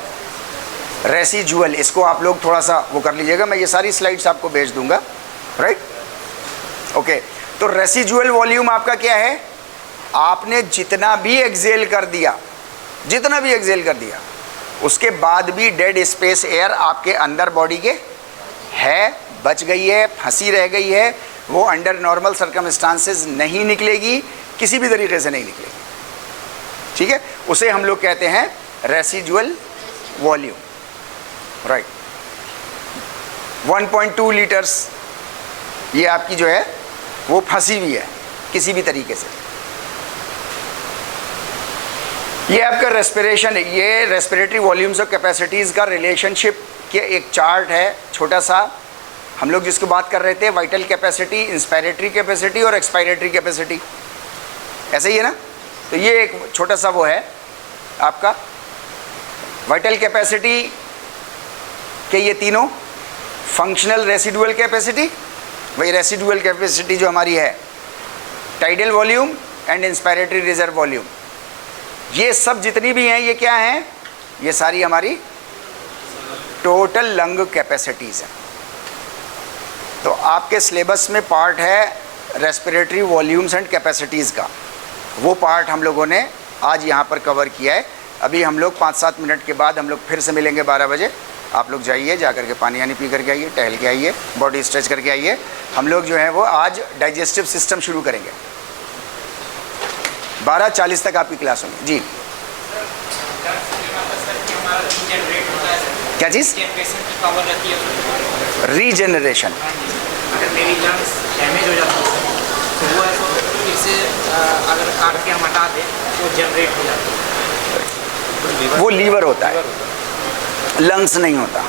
रेसिजुअल। इसको आप लोग थोड़ा सा वो कर लीजिएगा, मैं ये सारी स्लाइड्स आपको भेज दूंगा, राइट। ओके, तो रेसिजुअल वॉल्यूम आपका क्या है? आपने जितना भी एक्सेल कर दिया, जितना भी एक्सेल कर दिया, उसके बाद भी डेड स्पेस एयर आपके अंदर बॉडी के है, बच गई है, फंसी रह गई है, वो अंडर नॉर्मल सर्कमस्टांसेस नहीं निकलेगी, किसी भी तरीके से नहीं निकलेगी, ठीक है। उसे हम लोग कहते हैं रेसिजुअल वॉल्यूम, राइट। 1.2 लीटर्स ये आपकी जो है वो फंसी हुई है किसी भी तरीके से। ये आपका रेस्पिरेशन, ये रेस्पिरेटरी वॉल्यूम्स और कैपेसिटीज़ का रिलेशनशिप के एक चार्ट है छोटा सा। हम लोग जिसको बात कर रहे थे, वाइटल कैपेसिटी, इंस्पायरेटरी कैपेसिटी और एक्सपायरेटरी कैपेसिटी, ऐसे ही है ना। तो ये एक छोटा सा वो है आपका वाइटल कैपेसिटी के ये तीनों, फंक्शनल रेसिडुअल कैपेसिटी, वही रेसिडुअल कैपेसिटी जो हमारी है, tidal volume and inspiratory reserve volume, ये सब जितनी भी हैं ये क्या हैं? ये सारी हमारी टोटल लंग कैपेसिटीज़ हैं। तो आपके सिलेबस में पार्ट है रेस्पिरेटरी वॉल्यूम्स एंड कैपेसिटीज़ का, वो पार्ट हम लोगों ने आज यहाँ पर कवर किया है। अभी हम लोग 5-7 मिनट के बाद हम लोग फिर से मिलेंगे 12 बजे। आप लोग जाइए, जा करके पानी यानी पी करके आइए, टहल के आइए, बॉडी स्ट्रेच करके आइए। हम लोग जो है वो आज डाइजेस्टिव सिस्टम शुरू करेंगे। 12:40 तक आपकी क्लास होगी जी। क्या चीज़? रीजेनरेशन। अगर मेरी लंग्स डैमेज हो जाती है तो वो ऐसा फिर से अगर काट के हम हटा दें तो जनरेट हो जाती है। वो लीवर होता है, लंग्स नहीं होता।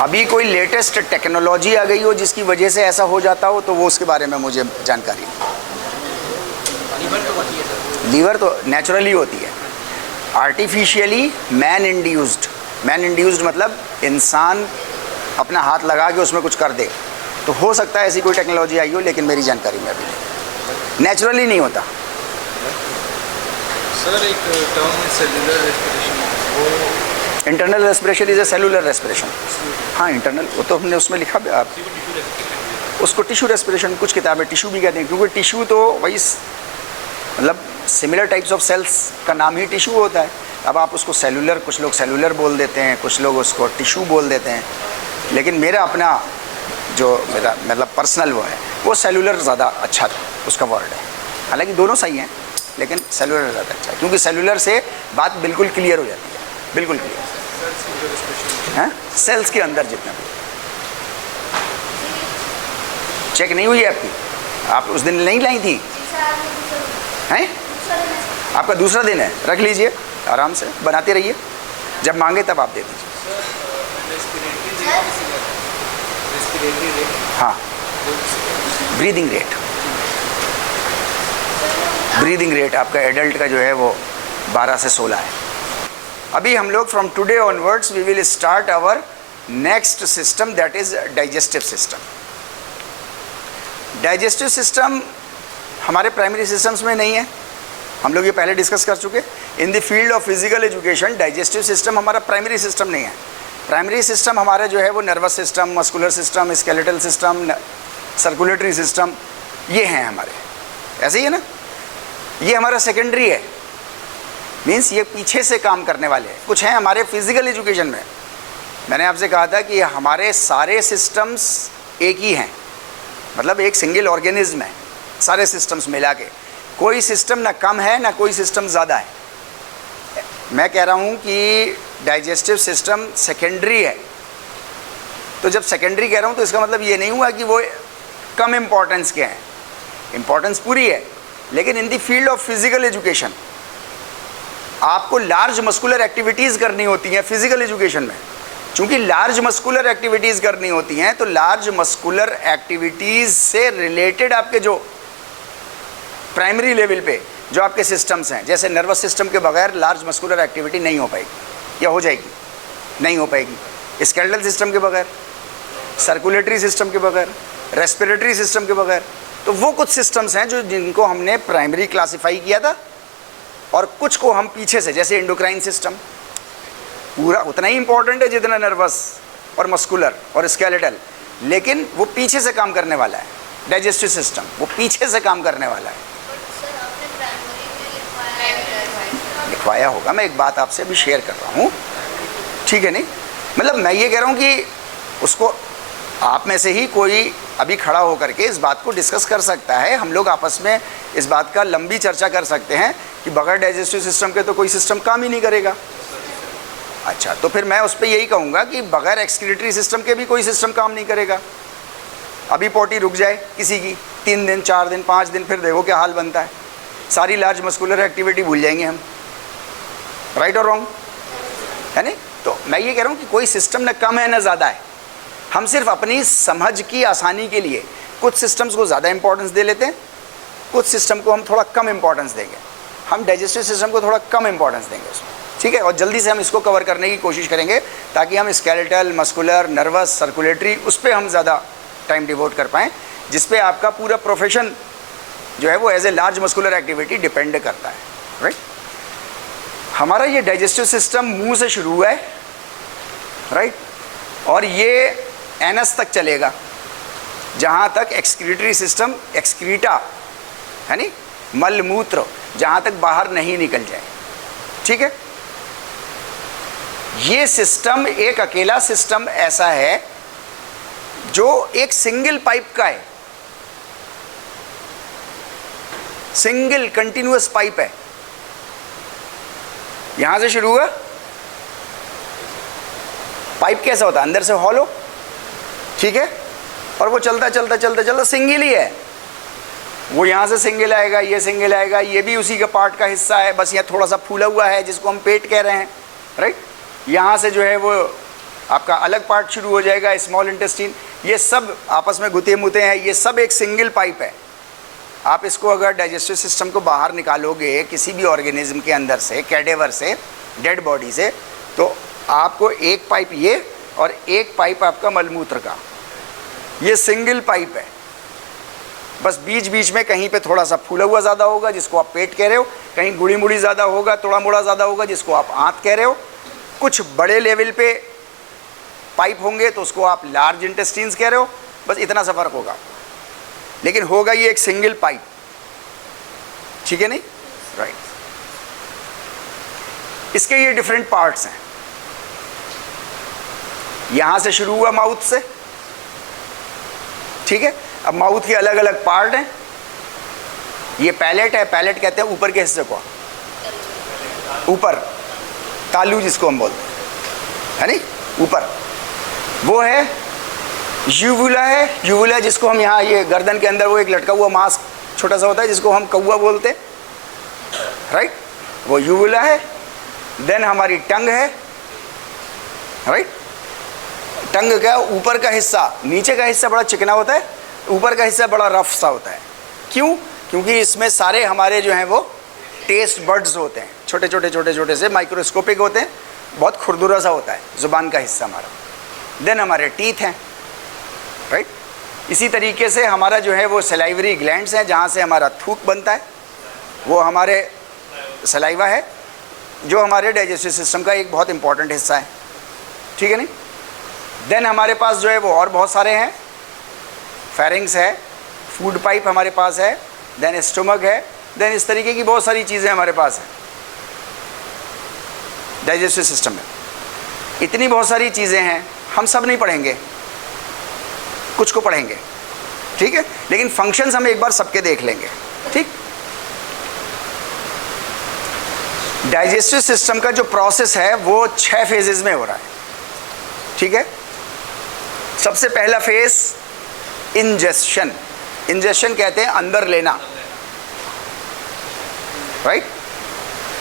अभी कोई लेटेस्ट टेक्नोलॉजी आ गई हो जिसकी वजह से ऐसा हो जाता हो तो वो उसके बारे में मुझे जानकारी है। लीवर तो होती है सर, लीवर तो नेचुरली होती है, artificially man induced. Man induced मतलब इंसान अपना हाथ लगा के उसमें कुछ कर दे, तो हो सकता है ऐसी कोई टेक्नोलॉजी आई हो, लेकिन मेरी जानकारी में अभी नहीं, नेचुरली नहीं होता। सर एक टर्म है सेलुलर रेस्पिरेशन, वो internal respiration is a cellular respiration. हाँ इंटरनल, वो तो हमने उसमें लिखा भी, आप उसको टिश्यू रेस्पिरेशन, कुछ किताबें टिश्यू भी कहते हैं, क्योंकि टिश्यू तो वही मतलब सिमिलर टाइप्स ऑफ सेल्स का नाम ही टिश्यू होता है। अब आप उसको सेलुलर, कुछ लोग सेलुलर बोल देते हैं, कुछ लोग उसको टिश्यू बोल देते हैं, लेकिन मेरा अपना जो मेरा मतलब पर्सनल वो है, वो सेलुलर ज़्यादा अच्छा उसका वर्ड है। हालांकि दोनों सही हैं, लेकिन सेलुलर ज़्यादा अच्छा है, क्योंकि सेलुलर से बात बिल्कुल क्लियर हो जाती है, बिल्कुल क्लियर है। सेल्स के अंदर जितना भी चेक नहीं हुई है आपकी, आप उस दिन नहीं लाई थी हैं? आपका दूसरा दिन है, रख लीजिए, आराम से बनाते रहिए, जब मांगे तब आप दे दीजिए। हाँ, ब्रीदिंग रेट, ब्रीदिंग रेट आपका एडल्ट का जो है वो 12 से 16 है। अभी हम लोग from today onwards we will start our next system, that is digestive system. Digestive system हमारे प्राइमरी सिस्टम्स में नहीं है, हम लोग ये पहले डिस्कस कर चुके। In the field of physical education digestive system हमारा प्राइमरी सिस्टम नहीं है। प्राइमरी सिस्टम हमारा जो है वो nervous system, muscular system, skeletal system, circulatory system, ये हैं हमारे, ऐसे ही है ना। ये हमारा सेकेंडरी है, मीन्स ये पीछे से काम करने वाले हैं। कुछ हैं हमारे फिजिकल एजुकेशन में, मैंने आपसे कहा था कि हमारे सारे सिस्टम्स एक ही हैं, मतलब एक सिंगल ऑर्गेनिज्म है, सारे सिस्टम्स मिला के। कोई सिस्टम ना कम है ना कोई सिस्टम ज़्यादा है। मैं कह रहा हूँ कि डाइजेस्टिव सिस्टम सेकेंडरी है, तो जब सेकेंडरी कह रहा हूँ तो इसका मतलब ये नहीं हुआ कि वो कम इम्पोर्टेंस के हैं, इम्पोर्टेंस पूरी है। लेकिन in the field of physical education आपको लार्ज मस्कुलर एक्टिविटीज़ करनी होती हैं फिजिकल एजुकेशन में। चूँकि लार्ज मस्कुलर एक्टिविटीज़ करनी होती हैं, तो लार्ज मस्कुलर एक्टिविटीज़ से रिलेटेड आपके जो प्राइमरी लेवल पे जो आपके सिस्टम्स हैं, जैसे नर्वस सिस्टम के बगैर लार्ज मस्कुलर एक्टिविटी नहीं हो पाएगी या हो जाएगी, नहीं हो पाएगी। स्केलेटल सिस्टम के बगैर, सर्कुलेटरी सिस्टम के बगैर, रेस्पिरेटरी सिस्टम के बगैर। तो वो कुछ सिस्टम्स हैं जो जिनको हमने प्राइमरी क्लासिफाई किया था, और कुछ को हम पीछे से, जैसे एंडोक्राइन सिस्टम पूरा उतना ही इंपॉर्टेंट है जितना नर्वस और मस्कुलर और स्केलेटल, लेकिन वो पीछे से काम करने वाला है। डाइजेस्टिव सिस्टम वो पीछे से काम करने वाला है। लिखवाया होगा, मैं एक बात आपसे अभी शेयर कर रहा हूँ, ठीक है नहीं? मतलब मैं ये कह रहा हूँ कि उसको आप में से ही कोई अभी खड़ा होकर के इस बात को डिस्कस कर सकता है। हम लोग आपस में इस बात का लंबी चर्चा कर सकते हैं कि बगैर डाइजेस्टिव सिस्टम के तो कोई सिस्टम काम ही नहीं करेगा। अच्छा, तो फिर मैं उस पर यही कहूँगा कि बगैर एक्सक्रीटरी सिस्टम के भी कोई सिस्टम काम नहीं करेगा। अभी पोटी रुक जाए किसी की 3 दिन 4 दिन 5 दिन, फिर देखो क्या हाल बनता है। सारी लार्ज मस्कुलर एक्टिविटी भूल जाएंगे हम। राइट और रॉन्ग है नहीं? तो मैं ये कह रहा हूँ कि कोई सिस्टम न कम है न ज़्यादा है। हम सिर्फ अपनी समझ की आसानी के लिए कुछ सिस्टम्स को ज़्यादा इंपॉर्टेंस दे लेते हैं, कुछ सिस्टम को हम थोड़ा कम इंपॉर्टेंस देंगे। हम डाइजेस्टिव सिस्टम को थोड़ा कम इंपॉर्टेंस देंगे उसमें, ठीक है? और जल्दी से हम इसको कवर करने की कोशिश करेंगे ताकि हम स्केलेटल, मस्कुलर, नर्वस, सर्कुलेटरी उस पर हम ज़्यादा टाइम डिवोट कर पाएँ, जिस पे आपका पूरा प्रोफेशन जो है वो as a large muscular activity depend करता है। राइट? हमारा ये डाइजेस्टिव सिस्टम मुंह से शुरू हुआ है, राइट? और ये एनस तक चलेगा, जहाँ तक एक्सक्रीटरी सिस्टम, एक्सक्रीटा है नी, मल मूत्र, जहाँ तक बाहर नहीं निकल जाए, ठीक है? ये सिस्टम एक अकेला सिस्टम ऐसा है जो एक सिंगल पाइप का है, सिंगल कंटिन्यूअस पाइप है। यहां से शुरू हुआ, पाइप कैसा होता है? अंदर से हॉलो, ठीक है? और वो चलता चलता चलता चलता सिंगल ही है। वो यहाँ से सिंगल आएगा, ये सिंगल आएगा, ये भी उसी का पार्ट का हिस्सा है, बस यहाँ थोड़ा सा फूला हुआ है जिसको हम पेट कह रहे हैं। राइट? यहाँ से जो है वो आपका अलग पार्ट शुरू हो जाएगा, स्मॉल इंटेस्टाइन। ये सब आपस में गुते मुते हैं, ये सब एक सिंगल पाइप है। आप इसको अगर डाइजेस्टिव सिस्टम को बाहर निकालोगे किसी भी ऑर्गेनिज्म के अंदर से, कैडेवर से, डेड बॉडी से, तो आपको एक पाइप ये और एक पाइप आपका मलमूत्र का, ये सिंगल पाइप है। बस बीच बीच में कहीं पे थोड़ा सा फूला हुआ ज़्यादा होगा जिसको आप पेट कह रहे हो, कहीं गुड़ी मुड़ी ज़्यादा होगा, थोड़ा मोड़ा ज़्यादा होगा जिसको आप आंत कह रहे हो। कुछ बड़े लेवल पे पाइप होंगे तो उसको आप लार्ज इंटेस्टाइन्स कह रहे हो। बस इतना सा फर्क होगा, लेकिन होगा ये एक सिंगल पाइप, ठीक है नहीं? राइट। इसके ये डिफरेंट पार्ट्स हैं। यहां से शुरू हुआ माउथ से, ठीक है? अब माउथ के अलग अलग पार्ट हैं। ये पैलेट है, पैलेट कहते हैं ऊपर के हिस्से को, ऊपर तालू जिसको हम बोलते हैं, है नहीं? ऊपर वो है यूवुला है, यूवुला जिसको हम यहाँ ये गर्दन के अंदर वो एक लटका हुआ मांस छोटा सा होता है जिसको हम कौवा बोलते हैं, राइट? वो यूवुला है। देन हमारी टंग है, राइट? टंग का ऊपर का हिस्सा, नीचे का हिस्सा बड़ा चिकना होता है, ऊपर का हिस्सा बड़ा रफ सा होता है। क्यों? क्योंकि इसमें सारे हमारे जो हैं वो टेस्ट बर्ड्स होते हैं, छोटे छोटे छोटे छोटे से माइक्रोस्कोपिक होते हैं, बहुत खुरदुरा सा होता है ज़ुबान का हिस्सा हमारा। देन हमारे टीथ हैं, राइट? इसी तरीके से हमारा जो है वो सलाइवरी ग्लैंड्स हैं, जहाँ से हमारा थूक बनता है, वो हमारे सलाइवा है, जो हमारे डाइजेस्टिव सिस्टम का एक बहुत इंपॉर्टेंट हिस्सा है, ठीक है नहीं? देन हमारे पास जो है वो और बहुत सारे हैं, फेरिंग्स है, फूड पाइप हमारे पास है, देन स्टोमक है, देन इस तरीके की बहुत सारी चीज़ें हमारे पास हैं डाइजेस्टिव सिस्टम में। इतनी बहुत सारी चीज़ें हैं, हम सब नहीं पढ़ेंगे, कुछ को पढ़ेंगे, ठीक है? लेकिन फंक्शंस हम एक बार सबके देख लेंगे, ठीक? डाइजेस्टिव सिस्टम का जो प्रोसेस है वो 6 फेजेस में हो रहा है, ठीक है? सबसे पहला फेज इंजेशन। इंजेशन कहते हैं अंदर लेना, राइट?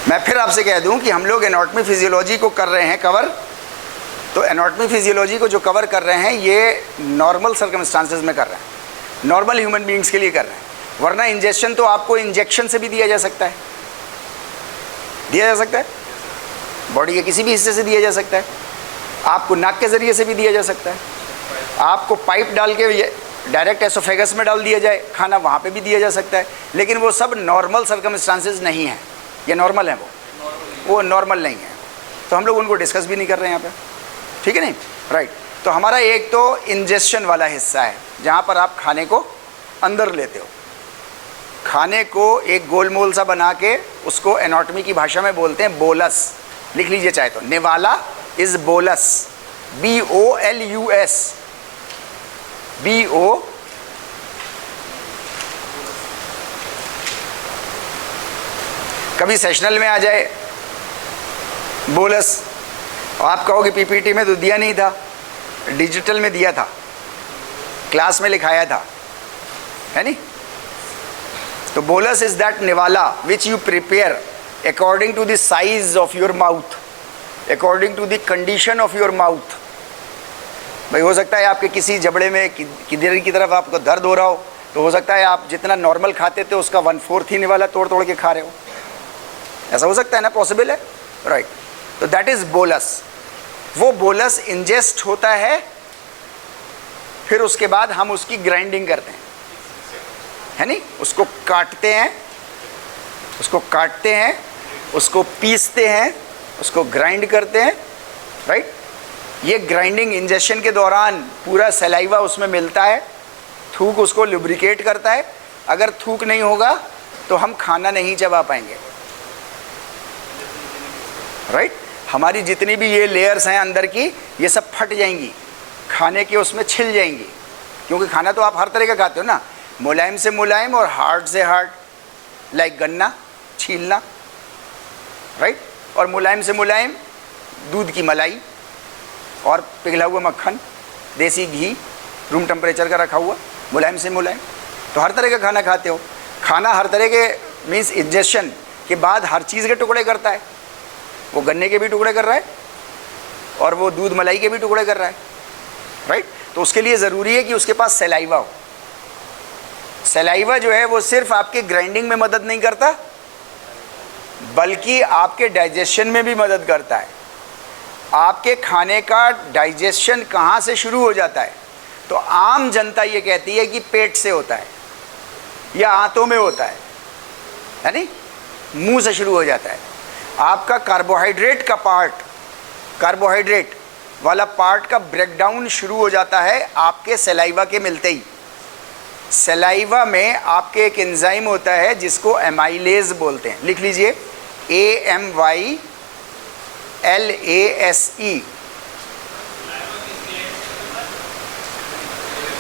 मैं फिर आपसे कह दूं कि हम लोग एनाटॉमी फिजियोलॉजी को कर रहे हैं कवर, तो एनाटॉमी फिजियोलॉजी को जो कवर कर रहे हैं ये नॉर्मल सर्कमस्टांसेस में कर रहे हैं, नॉर्मल ह्यूमन बीइंग्स के लिए कर रहे हैं। वरना इंजेक्शन तो आपको इंजेक्शन से भी दिया जा सकता है, दिया जा सकता है, बॉडी के किसी भी हिस्से से दिया जा सकता है, आपको नाक के ज़रिए से भी दिया जा सकता है, आपको पाइप डाल के डायरेक्ट एसोफेगस में डाल दिया जाए खाना, वहाँ पे भी दिया जा सकता है। लेकिन वो सब नॉर्मल सर्कमस्टांसेस नहीं है, ये नॉर्मल है, वो नॉर्मल नहीं है, तो हम लोग उनको डिस्कस भी नहीं कर रहे हैं यहाँ पे, ठीक है नहीं, राइट। तो हमारा एक तो इंजेक्शन वाला हिस्सा है जहाँ पर आप खाने को अंदर लेते हो, खाने को एक गोलमोल सा बना के उसको एनाटॉमी की भाषा में बोलते हैं बोलस, लिख लीजिए चाहे तो, निवाला इज बोलस, BOLUS, BO कभी सेशनल में आ जाए बोलस, आप कहोगे PPT में तो दिया नहीं था, डिजिटल में दिया था, क्लास में लिखाया था, है नहीं। तो बोलस इज दैट निवाला which you prepare according to the size of your mouth, according to the condition of your mouth. भाई हो सकता है आपके किसी जबड़े में किधर की तरफ आपको दर्द हो रहा हो, तो हो सकता है आप जितना नॉर्मल खाते थे उसका 1/4 ही निवाला तोड़ तोड़ के खा रहे हो, ऐसा हो सकता है ना, पॉसिबल है, राइट। तो दैट इज बोलस। वो बोलस इंजेस्ट होता है, फिर उसके बाद हम उसकी ग्राइंडिंग करते हैं, है नहीं, उसको काटते हैं, उसको पीसते हैं, उसको ग्राइंड करते हैं, राइट। ये ग्राइंडिंग इंजेक्शन के दौरान पूरा सलाइवा उसमें मिलता है, थूक उसको लुब्रिकेट करता है। अगर थूक नहीं होगा तो हम खाना नहीं चबा पाएंगे, राइट। हमारी जितनी भी ये लेयर्स हैं अंदर की, ये सब फट जाएंगी, खाने के उसमें छिल जाएंगी, क्योंकि खाना तो आप हर तरह का खाते हो ना, मुलायम से मुलायम और हार्ड से हार्ड, लाइक गन्ना छीलना, राइट, और मुलायम से मुलायम दूध की मलाई और पिघला हुआ मक्खन, देसी घी रूम टेम्परेचर का रखा हुआ, मुलायम से मुलायम। तो हर तरह का खाना खाते हो, खाना हर तरह के मीन्स इंजेक्शन के बाद हर चीज़ के टुकड़े करता है, वो गन्ने के भी टुकड़े कर रहा है और वो दूध मलाई के भी टुकड़े कर रहा है, राइट। तो उसके लिए ज़रूरी है कि उसके पास सलाइवा हो। सलाइवा जो है वो सिर्फ आपके ग्राइंडिंग में मदद नहीं करता, बल्कि आपके डाइजेशन में भी मदद करता है। आपके खाने का डाइजेशन कहाँ से शुरू हो जाता है, तो आम जनता ये कहती है कि पेट से होता है या आंतों में होता है, यानी मुंह से शुरू हो जाता है। आपका कार्बोहाइड्रेट का पार्ट, कार्बोहाइड्रेट वाला पार्ट का ब्रेकडाउन शुरू हो जाता है आपके सलाइवा के मिलते ही। सलाइवा में आपके एक एंजाइम होता है जिसको एमाइलेज बोलते हैं, लिख लीजिए AMYLASE।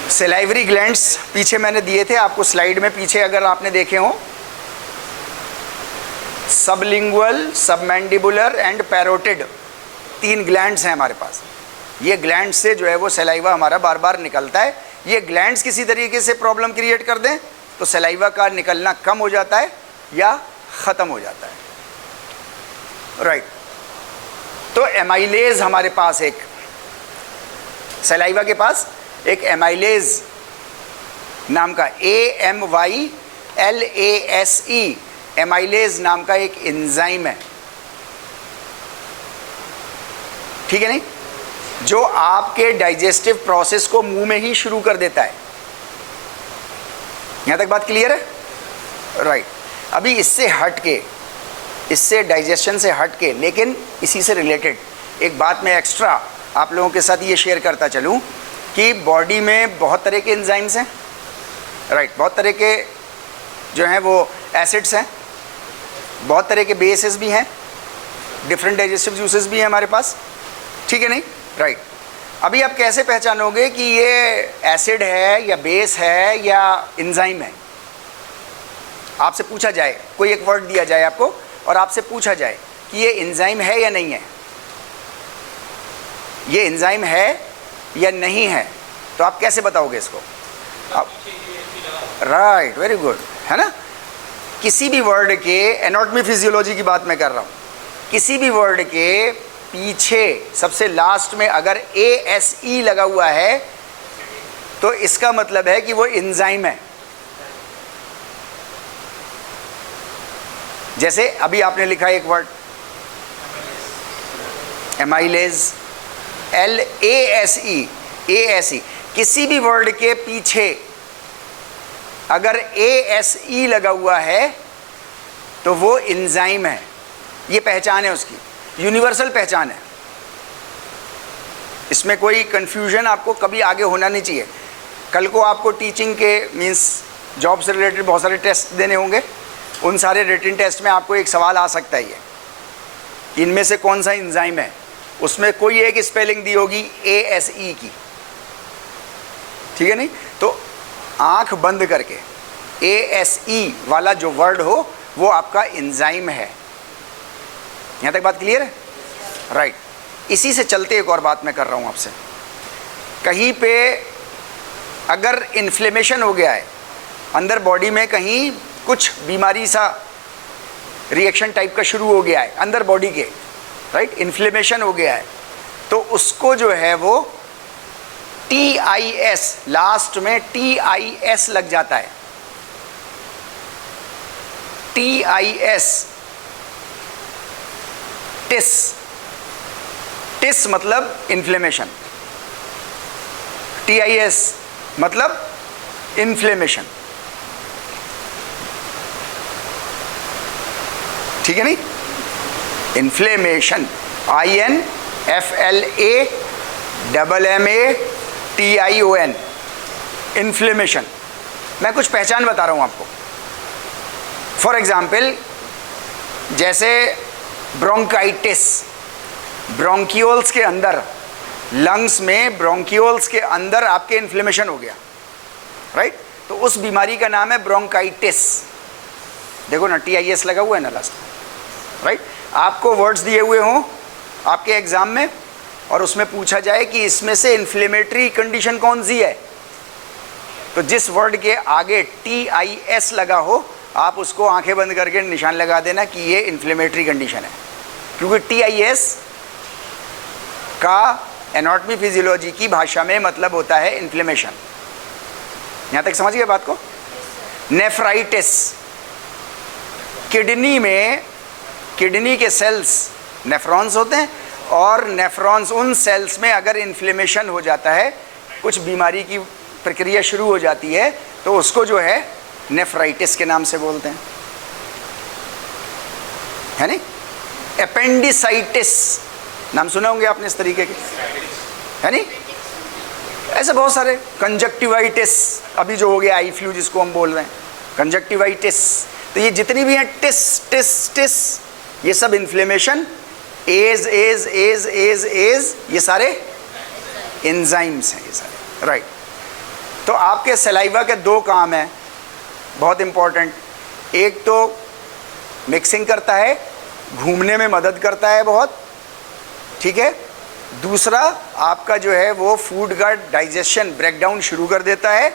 सलाइवरी ग्लैंड्स पीछे मैंने दिए थे आपको स्लाइड में, पीछे अगर आपने देखे हो, sublingual, submandibular and parotid, 3 glands हैं हमारे पास। ये ग्लैंड्स से जो है वो सलाइवा हमारा बार बार निकलता है। ये ग्लैंड्स किसी तरीके से प्रॉब्लम क्रिएट कर दें तो सलाइवा का निकलना कम हो जाता है या ख़त्म हो जाता है, राइट। तो एमाइलेज हमारे पास, एक सलाइवा के पास एक एमाइलेज नाम का AMYLASE, एमाइलेज नाम का एक एंजाइम है, ठीक है नहीं, जो आपके डाइजेस्टिव प्रोसेस को मुंह में ही शुरू कर देता है। यहां तक बात क्लियर है, राइट। अभी इससे हट के, इससे डाइजेशन से हट के, लेकिन इसी से रिलेटेड एक बात मैं एक्स्ट्रा आप लोगों के साथ ये शेयर करता चलूं कि बॉडी में बहुत तरह के एंजाइम्स हैं, राइट, बहुत तरह के जो हैं वो एसिड्स हैं, बहुत तरह के बेसेस भी हैं, डिफरेंट डाइजेस्टिव जूसेस भी हैं हमारे पास, ठीक है नहीं, राइट। अभी आप कैसे पहचानोगे कि ये एसिड है या बेस है या एंजाइम है? आपसे पूछा जाए, कोई एक वर्ड दिया जाए आपको और आपसे पूछा जाए कि ये एंजाइम है या नहीं है, ये एंजाइम है या नहीं है, तो आप कैसे बताओगे इसको? आप राइट, वेरी गुड, है ना। किसी भी वर्ड के, एनाटॉमी फिजियोलॉजी की बात मैं कर रहा हूँ, किसी भी वर्ड के पीछे सबसे लास्ट में अगर ASE लगा हुआ है तो इसका मतलब है कि वो एंजाइम है, जैसे अभी आपने लिखा एक वर्ड एमाइलेज, ASE, किसी भी वर्ड के पीछे अगर ASE लगा हुआ है तो वो एंजाइम है। ये पहचान है उसकी, यूनिवर्सल पहचान है, इसमें कोई कंफ्यूजन आपको कभी आगे होना नहीं चाहिए। कल को आपको टीचिंग के मीन्स जॉब से रिलेटेड बहुत सारे टेस्ट देने होंगे, उन सारे रिटन टेस्ट में आपको एक सवाल आ सकता है ये कि इनमें से कौन सा एंजाइम है, उसमें कोई एक स्पेलिंग दी होगी ASE की, ठीक है नहीं? तो आंख बंद करके ASE वाला जो वर्ड हो वो आपका एंजाइम है। यहाँ तक बात क्लियर है? राइट। इसी से चलते एक और बात मैं कर रहा हूँ आपसे। कहीं पे अगर इन्फ्लेमेशन हो गया है अंदर बॉडी में, कहीं कुछ बीमारी सा रिएक्शन टाइप का शुरू हो गया है अंदर बॉडी के, राइट, इन्फ्लेमेशन हो गया है, तो उसको जो है वो TIS, लास्ट में TIS लग जाता है। TIS, टिस मतलब इन्फ्लेमेशन, TIS मतलब इन्फ्लेमेशन, ठीक है नहीं? Inflammation, INFLAMMATION, inflammation. मैं कुछ पहचान बता रहा हूं आपको। फॉर एग्जाम्पल, जैसे ब्रोंकाइटिस, ब्रोंकियोल्स के अंदर, लंग्स में ब्रोंकियोल्स के अंदर आपके इन्फ्लेमेशन हो गया, राइट, तो उस बीमारी का नाम है ब्रोंकाइटिस। देखो ना, TIS लगा हुआ है ना लास्ट में, राइट। आपको वर्ड्स दिए हुए हों आपके एग्जाम में और उसमें पूछा जाए कि इसमें से इन्फ्लेमेटरी कंडीशन कौन सी है, तो जिस वर्ड के आगे TIS लगा हो आप उसको आंखें बंद करके निशान लगा देना कि ये इन्फ्लेमेटरी कंडीशन है, क्योंकि TIS का एनाटॉमी फिजियोलॉजी की भाषा में मतलब होता है इन्फ्लेमेशन। यहाँ तक समझ गए बात को? नेफ्राइटिस, किडनी में, किडनी के सेल्स नेफ्रॉन्स होते हैं और नेफ्रॉन्स, उन सेल्स में अगर इन्फ्लेमेशन हो जाता है, कुछ बीमारी की प्रक्रिया शुरू हो जाती है, तो उसको जो है नेफ्राइटिस के नाम से बोलते हैं, है नहीं? एपेंडिसाइटिस नाम सुने होंगे आपने इस तरीके के, है नहीं? ऐसे बहुत सारे, कंजक्टिवाइटिस अभी जो हो गया आई फ्लू जिसको हम बोल रहे हैं, कंजक्टिवाइटिस। तो ये जितनी भी हैं टिस, ये सब इन्फ्लेमेशन, एज, ये सारे एंजाइम्स हैं, ये सारे, राइट। तो आपके सलाइवा के दो काम हैं बहुत इम्पोर्टेंट। एक तो मिक्सिंग करता है, घूमने में मदद करता है बहुत, ठीक है। दूसरा आपका जो है वो फूड का डाइजेशन, ब्रेकडाउन शुरू कर देता है।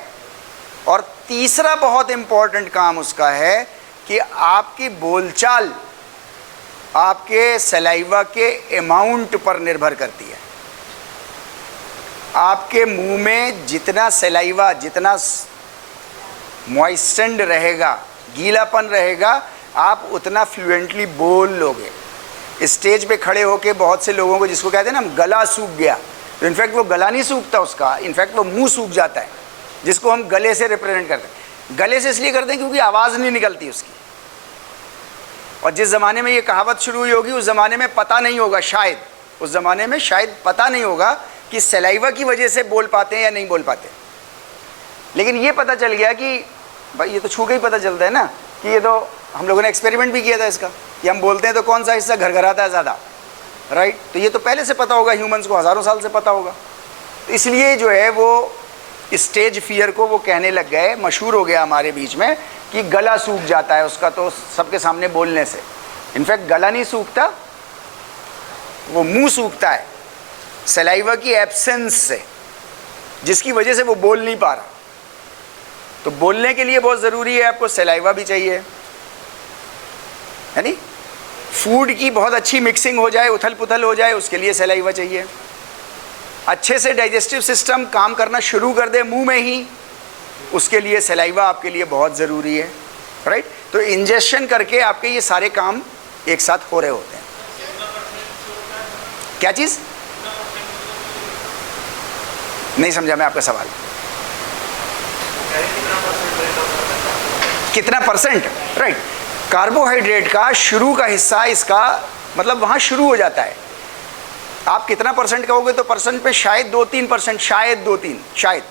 और तीसरा बहुत इम्पोर्टेंट काम उसका है कि आपकी बोलचाल आपके सलाइवा के अमाउंट पर निर्भर करती है। आपके मुंह में जितना सलाइवा, जितना मॉइस्टेंड रहेगा, गीलापन रहेगा, आप उतना फ्लुएंटली बोल लोगे। स्टेज पे खड़े होके बहुत से लोगों को, जिसको कहते हैं ना गला सूख गया, तो इनफैक्ट वो गला नहीं सूखता उसका, इनफैक्ट वो मुंह सूख जाता है, जिसको हम गले से रिप्रेजेंट करते हैं। गले से इसलिए करते हैं क्योंकि आवाज़ नहीं निकलती उसकी। और जिस ज़माने में ये कहावत शुरू हुई होगी उस ज़माने में पता नहीं होगा, शायद उस ज़माने में शायद पता नहीं होगा कि सलाइवा की वजह से बोल पाते हैं या नहीं बोल पाते। लेकिन ये पता चल गया कि भाई ये तो छू के ही पता चलता है ना कि ये तो, हम लोगों ने एक्सपेरिमेंट भी किया था इसका, कि हम बोलते हैं तो कौन सा हिस्सा घरघराता है ज़्यादा, राइट। तो ये तो पहले से पता होगा, ह्यूमंस को हज़ारों साल से पता होगा। तो इसलिए जो है वो स्टेज फियर को वो कहने लग गए, मशहूर हो गया हमारे बीच में कि गला सूख जाता है उसका तो सबके सामने बोलने से। इनफैक्ट गला नहीं सूखता, वो मुंह सूखता है सलाइवा की एब्सेंस से, जिसकी वजह से वो बोल नहीं पा रहा। तो बोलने के लिए बहुत ज़रूरी है आपको सलाइवा भी चाहिए, है नी? फूड की बहुत अच्छी मिक्सिंग हो जाए, उथल पुथल हो जाए, उसके लिए सलाइवा चाहिए। अच्छे से डाइजेस्टिव सिस्टम काम करना शुरू कर दे मुंह में ही, उसके लिए सलाइवा आपके लिए बहुत ज़रूरी है। राइट। तो इंजेक्शन करके आपके ये सारे काम एक साथ हो रहे होते हैं। क्या चीज़? नहीं समझा मैं आपका सवाल। कितना परसेंट? राइट। कार्बोहाइड्रेट का शुरू का हिस्सा इसका मतलब वहाँ शुरू हो जाता है। आप कितना परसेंट कहोगे तो परसेंट पे शायद 2-3%, शायद 2-3, शायद,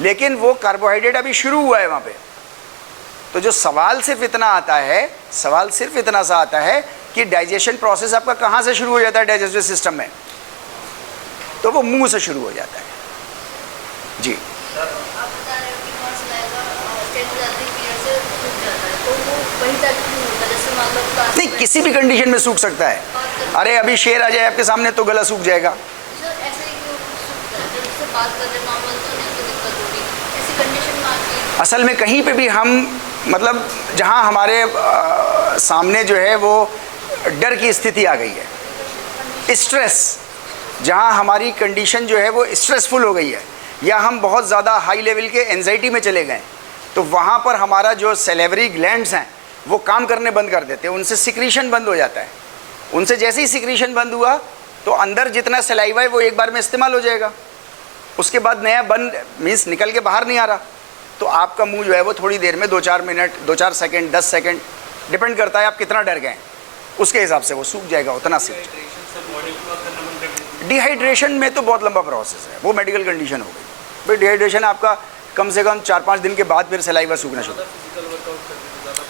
लेकिन वो कार्बोहाइड्रेट अभी शुरू हुआ है वहाँ पे। तो जो सवाल सिर्फ इतना आता है, सवाल सिर्फ इतना सा आता है कि डाइजेशन प्रोसेस आपका कहाँ से शुरू हो जाता है डाइजेस्टिव सिस्टम में, तो वो मुंह से शुरू हो जाता है। जी नहीं, किसी भी कंडीशन में सूख सकता है। अरे अभी शेर आ जाए आपके सामने तो गला सूख जाएगा। असल में कहीं पे भी हम मतलब जहाँ हमारे सामने जो है वो डर की स्थिति आ गई है, स्ट्रेस, जहाँ हमारी कंडीशन जो है वो स्ट्रेसफुल हो गई है, या हम बहुत ज़्यादा हाई लेवल के एंजाइटी में चले गए, तो वहाँ पर हमारा जो सेलेवरी ग्लैंड्स हैं वो काम करने बंद कर देते हैं, उनसे सिक्रीशन बंद हो जाता है। उनसे जैसे ही सिक्रीशन बंद हुआ तो अंदर जितना सलाइवा है वो एक बार में इस्तेमाल हो जाएगा, उसके बाद नया बंद मीन्स निकल के बाहर नहीं आ रहा। तो आपका मुंह जो है वो थोड़ी देर में 2-4 मिनट, 2-4 सेकंड, 10 सेकंड, डिपेंड करता है आप कितना डर गए, उसके हिसाब से वो सूख जाएगा, उतना सीख। डिहाइड्रेशन में तो बहुत लंबा प्रोसेस है, वो मेडिकल कंडीशन हो गई। भाई डिहाइड्रेशन आपका कम से कम 4-5 दिन के बाद फिर सलाइवा सूखना शुरू।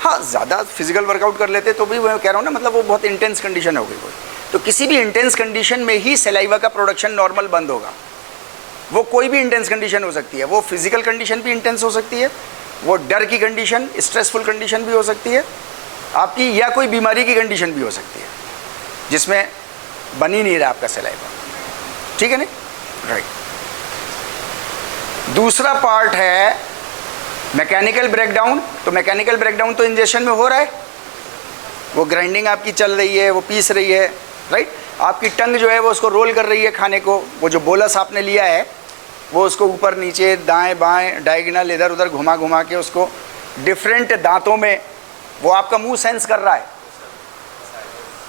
हाँ, ज़्यादा फिजिकल वर्कआउट कर लेते तो भी मैं कह रहा हूँ ना, मतलब वो बहुत इंटेंस कंडीशन हो गई वो। तो किसी भी इंटेंस कंडीशन में ही सलाइवा का प्रोडक्शन नॉर्मल बंद होगा। वो कोई भी इंटेंस कंडीशन हो सकती है, वो फिजिकल कंडीशन भी इंटेंस हो सकती है, वो डर की कंडीशन, स्ट्रेसफुल कंडीशन भी हो सकती है आपकी, या कोई बीमारी की कंडीशन भी हो सकती है जिसमें बन ही नहीं रहा आपका सलाइवा। ठीक है ना? राइट। दूसरा पार्ट है मैकेनिकल ब्रेकडाउन। तो मैकेनिकल ब्रेकडाउन तो इंजेक्शन में हो रहा है, वो ग्राइंडिंग आपकी चल रही है, वो पीस रही है, राइट। आपकी टंग जो है वो उसको रोल कर रही है खाने को, वो जो बोलस आपने लिया है वो उसको ऊपर नीचे दाएं बाएं डायगोनल इधर उधर घुमा घुमा के उसको डिफरेंट दांतों में, वो आपका मुंह सेंस कर रहा है,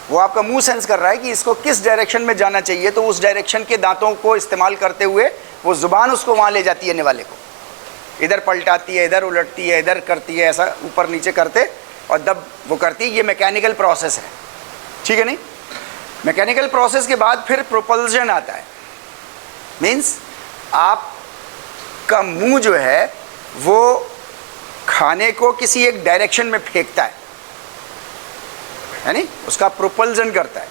वो आपका मुंह सेंस कर रहा है कि इसको किस डायरेक्शन में जाना चाहिए, तो उस डायरेक्शन के दांतों को इस्तेमाल करते हुए वो ज़ुबान उसको वहाँ ले जाती है निवाले को, इधर पलटाती है, इधर उलटती है, इधर करती है, ऐसा ऊपर नीचे करते और दब वो करती है। ये मैकेनिकल प्रोसेस है, ठीक है नहीं? मैकेनिकल प्रोसेस के बाद फिर प्रोपल्जन आता है, मीन्स आपका मुंह जो है वो खाने को किसी एक डायरेक्शन में फेंकता है नहीं, उसका प्रोपल्जन करता है।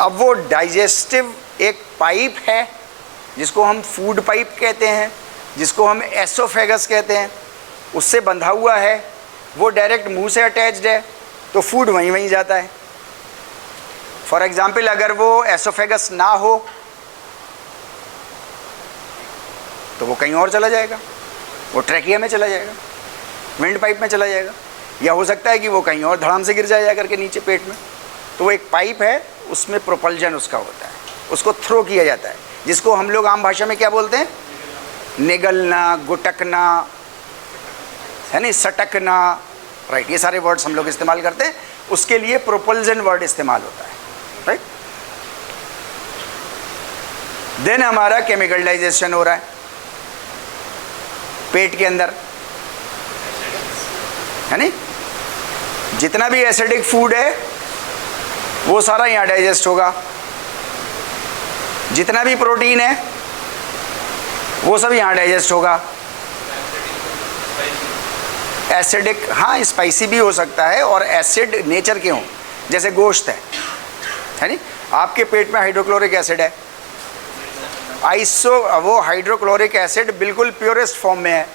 अब वो डाइजेस्टिव एक पाइप है जिसको हम फूड पाइप कहते हैं, जिसको हम एसोफेगस कहते हैं, उससे बंधा हुआ है, वो डायरेक्ट मुंह से अटैच्ड है, तो फूड वहीं वहीं जाता है। फॉर एग्जाम्पल अगर वो एसोफेगस ना हो तो वो कहीं और चला जाएगा, वो ट्रैकिया में चला जाएगा, विंड पाइप में चला जाएगा, या हो सकता है कि वो कहीं और धड़ाम से गिर जाए करके नीचे पेट में। तो वो एक पाइप है, उसमें प्रोपल्जन उसका होता है, उसको थ्रो किया जाता है, जिसको हम लोग आम भाषा में क्या बोलते हैं? निगलना, गुटकना, है नहीं, सटकना, राइट। ये सारे वर्ड्स हम लोग इस्तेमाल करते हैं, उसके लिए प्रोपल्जन वर्ड इस्तेमाल होता है, राइट। देन हमारा केमिकल डाइजेशन हो रहा है पेट के अंदर, है नहीं, जितना भी एसिडिक फूड है वो सारा यहाँ डाइजेस्ट होगा, जितना भी प्रोटीन है वो सब यहाँ डाइजेस्ट होगा। एसिडिक, हाँ स्पाइसी भी हो सकता है, और एसिड नेचर के हों, जैसे गोश्त है नहीं, आपके पेट में हाइड्रोक्लोरिक एसिड है, वो हाइड्रोक्लोरिक एसिड बिल्कुल प्योरेस्ट फॉर्म में है।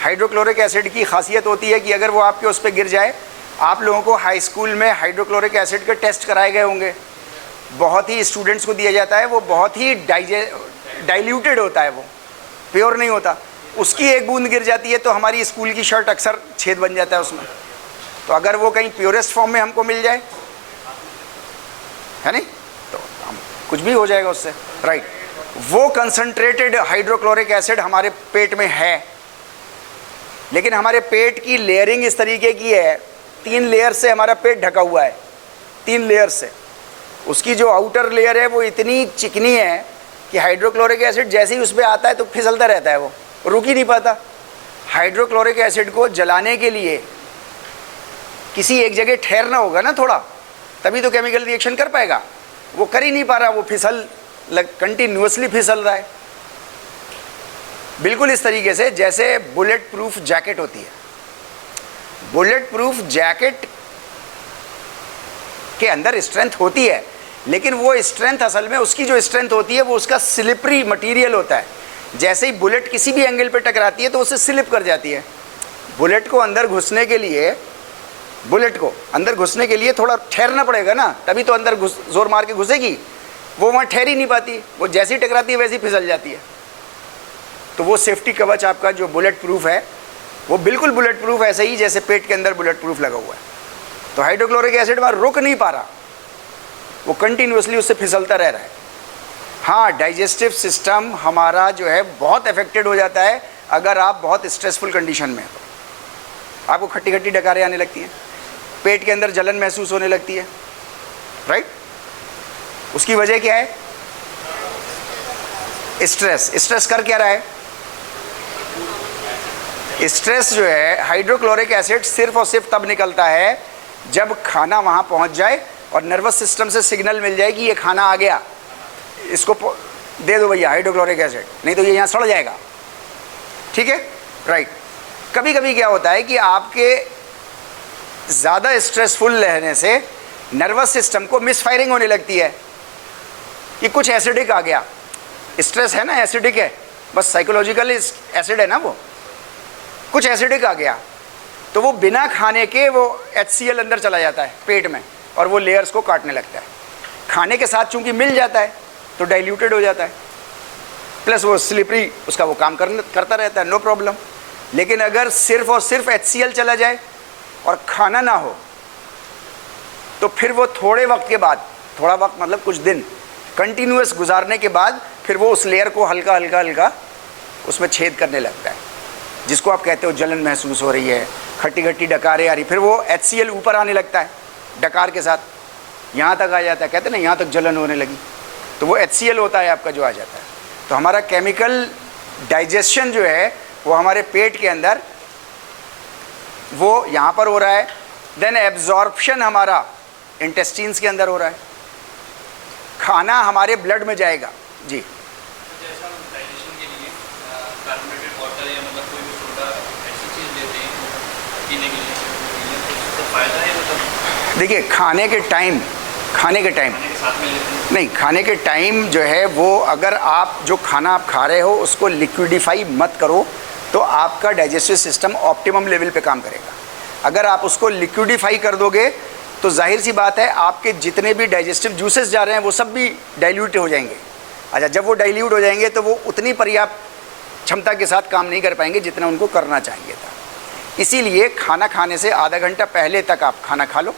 हाइड्रोक्लोरिक एसिड की खासियत होती है कि अगर वो आपके उस पर गिर जाए, आप लोगों को हाई स्कूल में हाइड्रोक्लोरिक एसिड के टेस्ट कराए गए होंगे, बहुत ही स्टूडेंट्स को दिया जाता है, वो बहुत ही डाइल्यूटेड होता है, वो प्योर नहीं होता। उसकी एक बूंद गिर जाती है तो हमारी स्कूल की शर्ट अक्सर छेद बन जाता है उसमें। तो अगर वो कहीं प्योरेस्ट फॉर्म में हमको मिल जाए, है नहीं, तो हम कुछ भी हो जाएगा उससे, राइट। वो कंसंट्रेटेड हाइड्रोक्लोरिक एसिड हमारे पेट में है, लेकिन हमारे पेट की लेयरिंग इस तरीके की है, 3 लेयर से हमारा पेट ढका हुआ है, 3 लेयर से। उसकी जो आउटर लेयर है वो इतनी चिकनी है कि हाइड्रोक्लोरिक एसिड जैसे ही उस पर आता है तो फिसलता रहता है, वो रुक ही नहीं पाता। हाइड्रोक्लोरिक एसिड को जलाने के लिए किसी एक जगह ठहरना होगा ना थोड़ा, तभी तो केमिकल रिएक्शन कर पाएगा। वो कर ही नहीं पा रहा, वो कंटिन्यूअसली फिसल रहा है। बिल्कुल इस तरीके से जैसे बुलेट प्रूफ जैकेट होती है। बुलेट प्रूफ जैकेट के अंदर स्ट्रेंथ होती है, लेकिन वो स्ट्रेंथ असल में उसकी जो स्ट्रेंथ होती है वो उसका स्लिपरी मटेरियल होता है। जैसे ही बुलेट किसी भी एंगल पे टकराती है तो उसे स्लिप कर जाती है। बुलेट को अंदर घुसने के लिए थोड़ा ठहरना पड़ेगा ना, तभी तो अंदर जोर मार के घुसेगी। वो वहाँ ठहर ही नहीं पाती, वो जैसी टकराती है वैसी फिसल जाती है। तो वो सेफ्टी कवच आपका जो बुलेट प्रूफ है वो बिल्कुल बुलेट प्रूफ ऐसे ही जैसे पेट के अंदर बुलेट प्रूफ लगा हुआ है। तो हाइड्रोक्लोरिक एसिड वहाँ रुक नहीं पा रहा, वो कंटिन्यूअसली उससे फिसलता रह रहा है। हाँ, डाइजेस्टिव सिस्टम हमारा जो है बहुत अफेक्टेड हो जाता है अगर आप बहुत स्ट्रेसफुल कंडीशन में हो। आपको खट्टी खट्टी डकारें आने लगती हैं, पेट के अंदर जलन महसूस होने लगती है, राइट। उसकी वजह क्या है? स्ट्रेस कर क्या रहा है? स्ट्रेस जो है, हाइड्रोक्लोरिक एसिड सिर्फ और सिर्फ तब निकलता है जब खाना वहाँ पहुँच जाए और नर्वस सिस्टम से सिग्नल मिल जाए कि ये खाना आ गया, इसको दे दो भैया हाइड्रोक्लोरिक एसिड, नहीं तो ये यहाँ सड़ जाएगा। ठीक है, राइट। कभी कभी क्या होता है कि आपके ज़्यादा स्ट्रेसफुल रहने से नर्वस सिस्टम को मिसफायरिंग होने लगती है कि कुछ एसिडिक आ गया। स्ट्रेस है ना, एसिडिक है, बस साइकोलॉजिकल एसिड है ना, वो कुछ एसिडिक आ गया तो वो बिना खाने के वो HCl अंदर चला जाता है पेट में और वो लेयर्स को काटने लगता है। खाने के साथ चूंकि मिल जाता है तो डाइल्यूटेड हो जाता है, प्लस वो स्लिपरी उसका वो काम करता रहता है, नो प्रॉब्लम। लेकिन अगर सिर्फ और सिर्फ HCl चला जाए और खाना ना हो तो फिर वो थोड़े वक्त के बाद, थोड़ा वक्त मतलब कुछ दिन कंटिन्यूअस गुजारने के बाद फिर वो उस लेयर को हल्का हल्का हल्का उसमें छेद करने लगता है, जिसको आप कहते हो जलन महसूस हो रही है, खट्टी खट्टी डकारें आ रही। फिर वो HCl ऊपर आने लगता है डकार के साथ, यहाँ तक आ जाता है, कहते हैं ना यहाँ तक जलन होने लगी, तो वो HCl होता है आपका जो आ जाता है। तो हमारा केमिकल डाइजेशन जो है वो हमारे पेट के अंदर वो यहाँ पर हो रहा है, देन एब्जॉर्प्शन हमारा इंटेस्टाइन्स के अंदर हो रहा है, खाना हमारे ब्लड में जाएगा। जी, जैसा हम डाइजेशन के लिए कार्बोनेटेड वाटर या मतलब कोई भी सोडा ऐसी चीज़ लेते हैं पीने के लिए, तो उससे फ़ायदा है? मतलब देखिए खाने के टाइम खाने के साथ में लेते हैं? नहीं, खाने के टाइम जो है वो अगर आप जो खाना आप खा रहे हो उसको लिक्विडिफाई मत करो तो आपका डाइजेस्टिव सिस्टम ऑप्टिमम लेवल पे काम करेगा। अगर आप उसको लिक्विडिफाई कर दोगे तो जाहिर सी बात है आपके जितने भी डाइजेस्टिव जूसेस जा रहे हैं वो सब भी डाइल्यूट हो जाएंगे। अच्छा, जब वो डाइल्यूट हो जाएंगे तो वो उतनी पर्याप्त क्षमता के साथ काम नहीं कर पाएंगे जितना उनको करना चाहिए था। इसीलिए खाना खाने से आधा घंटा पहले तक आप खाना खा लो,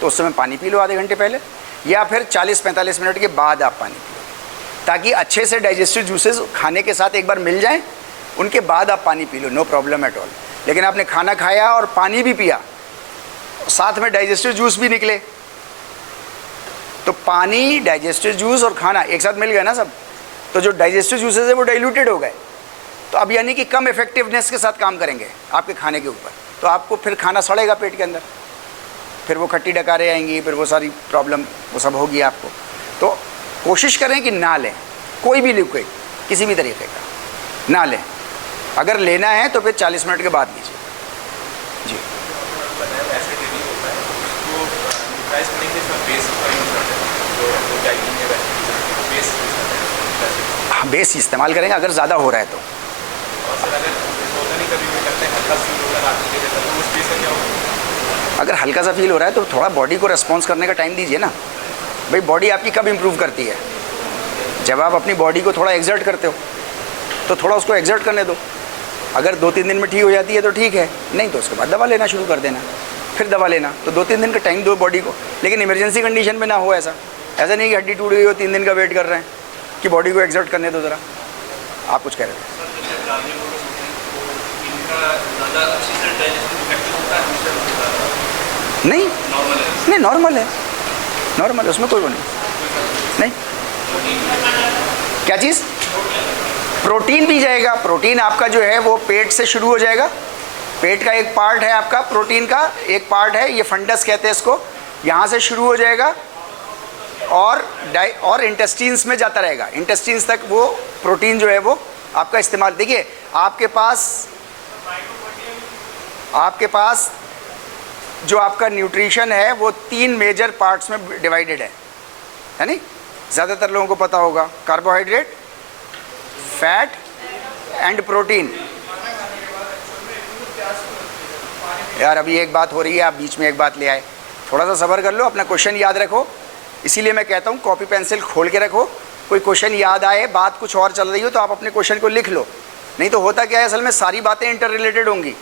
तो उस समय पानी पी लो आधे घंटे पहले, या फिर 40-45 मिनट के बाद आप पानी पी लो, ताकि अच्छे से डाइजेस्टिव जूसेस खाने के साथ एक बार मिल जाएं, उनके बाद आप पानी पी लो, नो प्रॉब्लम एट ऑल। लेकिन आपने खाना खाया और पानी भी पिया, साथ में डाइजेस्टिव जूस भी निकले, तो पानी, डाइजेस्टिव जूस और खाना एक साथ मिल गए ना सब, तो जो डाइजेस्टिव जूसेस है वो डाइल्यूटेड हो गए, तो अब यानी कि कम इफेक्टिवनेस के साथ काम करेंगे आपके खाने के ऊपर, तो आपको फिर खाना सड़ेगा पेट के अंदर, फिर वो खट्टी डकारें आएंगी, फिर वो सारी प्रॉब्लम वो सब होगी आपको। तो कोशिश करें कि ना लें कोई भी लिक्विड किसी भी तरीके का, ना लें। अगर लेना है तो फिर 40 मिनट के बाद लीजिए। जी, हाँ, बेस इस्तेमाल करेंगे अगर ज़्यादा हो रहा है तो। अगर हल्का सा फील हो रहा है तो थोड़ा बॉडी को रिस्पॉन्स करने का टाइम दीजिए ना। भाई बॉडी आपकी कब इम्प्रूव करती है? जब आप अपनी बॉडी को थोड़ा एक्सर्ट करते हो, तो थोड़ा उसको एक्सर्ट करने दो। अगर 2-3 दिन में ठीक हो जाती है तो ठीक है, नहीं तो उसके बाद दवा लेना शुरू कर देना, फिर दवा लेना। तो 2-3 दिन का टाइम दो बॉडी को, लेकिन इमरजेंसी कंडीशन में ना हो ऐसा नहीं कि हड्डी टूट गई हो 3 दिन का वेट कर रहे हैं कि बॉडी को एक्सर्ट करने दो ज़रा। आप कुछ कह रहे थे? नहीं नॉर्मल है? नहीं, नॉर्मल है, नॉर्मल है, उसमें कोई वो नहीं। क्या चीज़? प्रोटीन भी जाएगा। प्रोटीन आपका जो है वो पेट से शुरू हो जाएगा। पेट का एक पार्ट है आपका, प्रोटीन का एक पार्ट है, ये फंडस कहते हैं इसको, यहाँ से शुरू हो जाएगा और इंटेस्टीन्स में जाता रहेगा। इंटेस्टीन्स तक वो प्रोटीन जो है वो आपका इस्तेमाल। देखिए आपके पास जो आपका न्यूट्रिशन है वो 3 मेजर पार्ट्स में डिवाइडेड है नहीं? ज़्यादातर लोगों को पता होगा, कार्बोहाइड्रेट, फैट एंड प्रोटीन। यार अभी एक बात हो रही है, आप बीच में एक बात ले आए, थोड़ा सा सब्र कर लो, अपना क्वेश्चन याद रखो। इसीलिए मैं कहता हूँ कॉपी पेंसिल खोल के रखो, कोई क्वेश्चन याद आए, बात कुछ और चल रही हो तो आप अपने क्वेश्चन को लिख लो। नहीं तो होता क्या है, असल में सारी बातें इंटर रिलेटेड होंगी।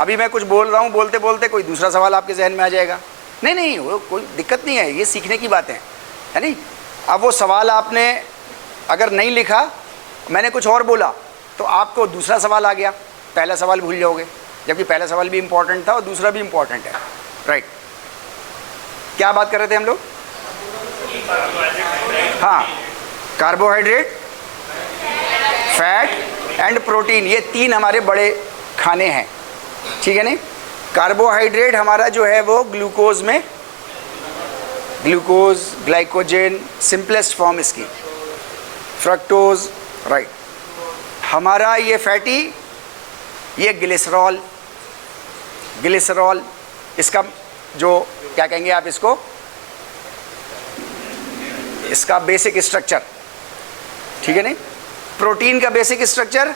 अभी मैं कुछ बोल रहा हूँ, बोलते बोलते कोई दूसरा सवाल आपके जहन में आ जाएगा। नहीं, वो कोई दिक्कत नहीं है, ये सीखने की बातें है नहीं? अब वो सवाल आपने अगर नहीं लिखा, मैंने कुछ और बोला तो आपको दूसरा सवाल आ गया, पहला सवाल भूल जाओगे, जबकि पहला सवाल भी इम्पॉर्टेंट था और दूसरा भी इम्पॉर्टेंट है। राइट, क्या बात कर रहे थे हम लोग? हाँ, कार्बोहाइड्रेट, फैट एंड प्रोटीन, ये 3 हमारे बड़े खाने हैं, ठीक है नहीं? कार्बोहाइड्रेट हमारा जो है वो ग्लूकोज में, ग्लूकोज, ग्लाइकोजन, सिंपलेस्ट फॉर्म इसकी, फ्रक्टोज, राइट। हमारा ये फैटी, ये ग्लिसरॉल, ग्लिसरॉल इसका जो क्या कहेंगे आप इसको, इसका बेसिक स्ट्रक्चर, ठीक है नहीं? प्रोटीन का बेसिक स्ट्रक्चर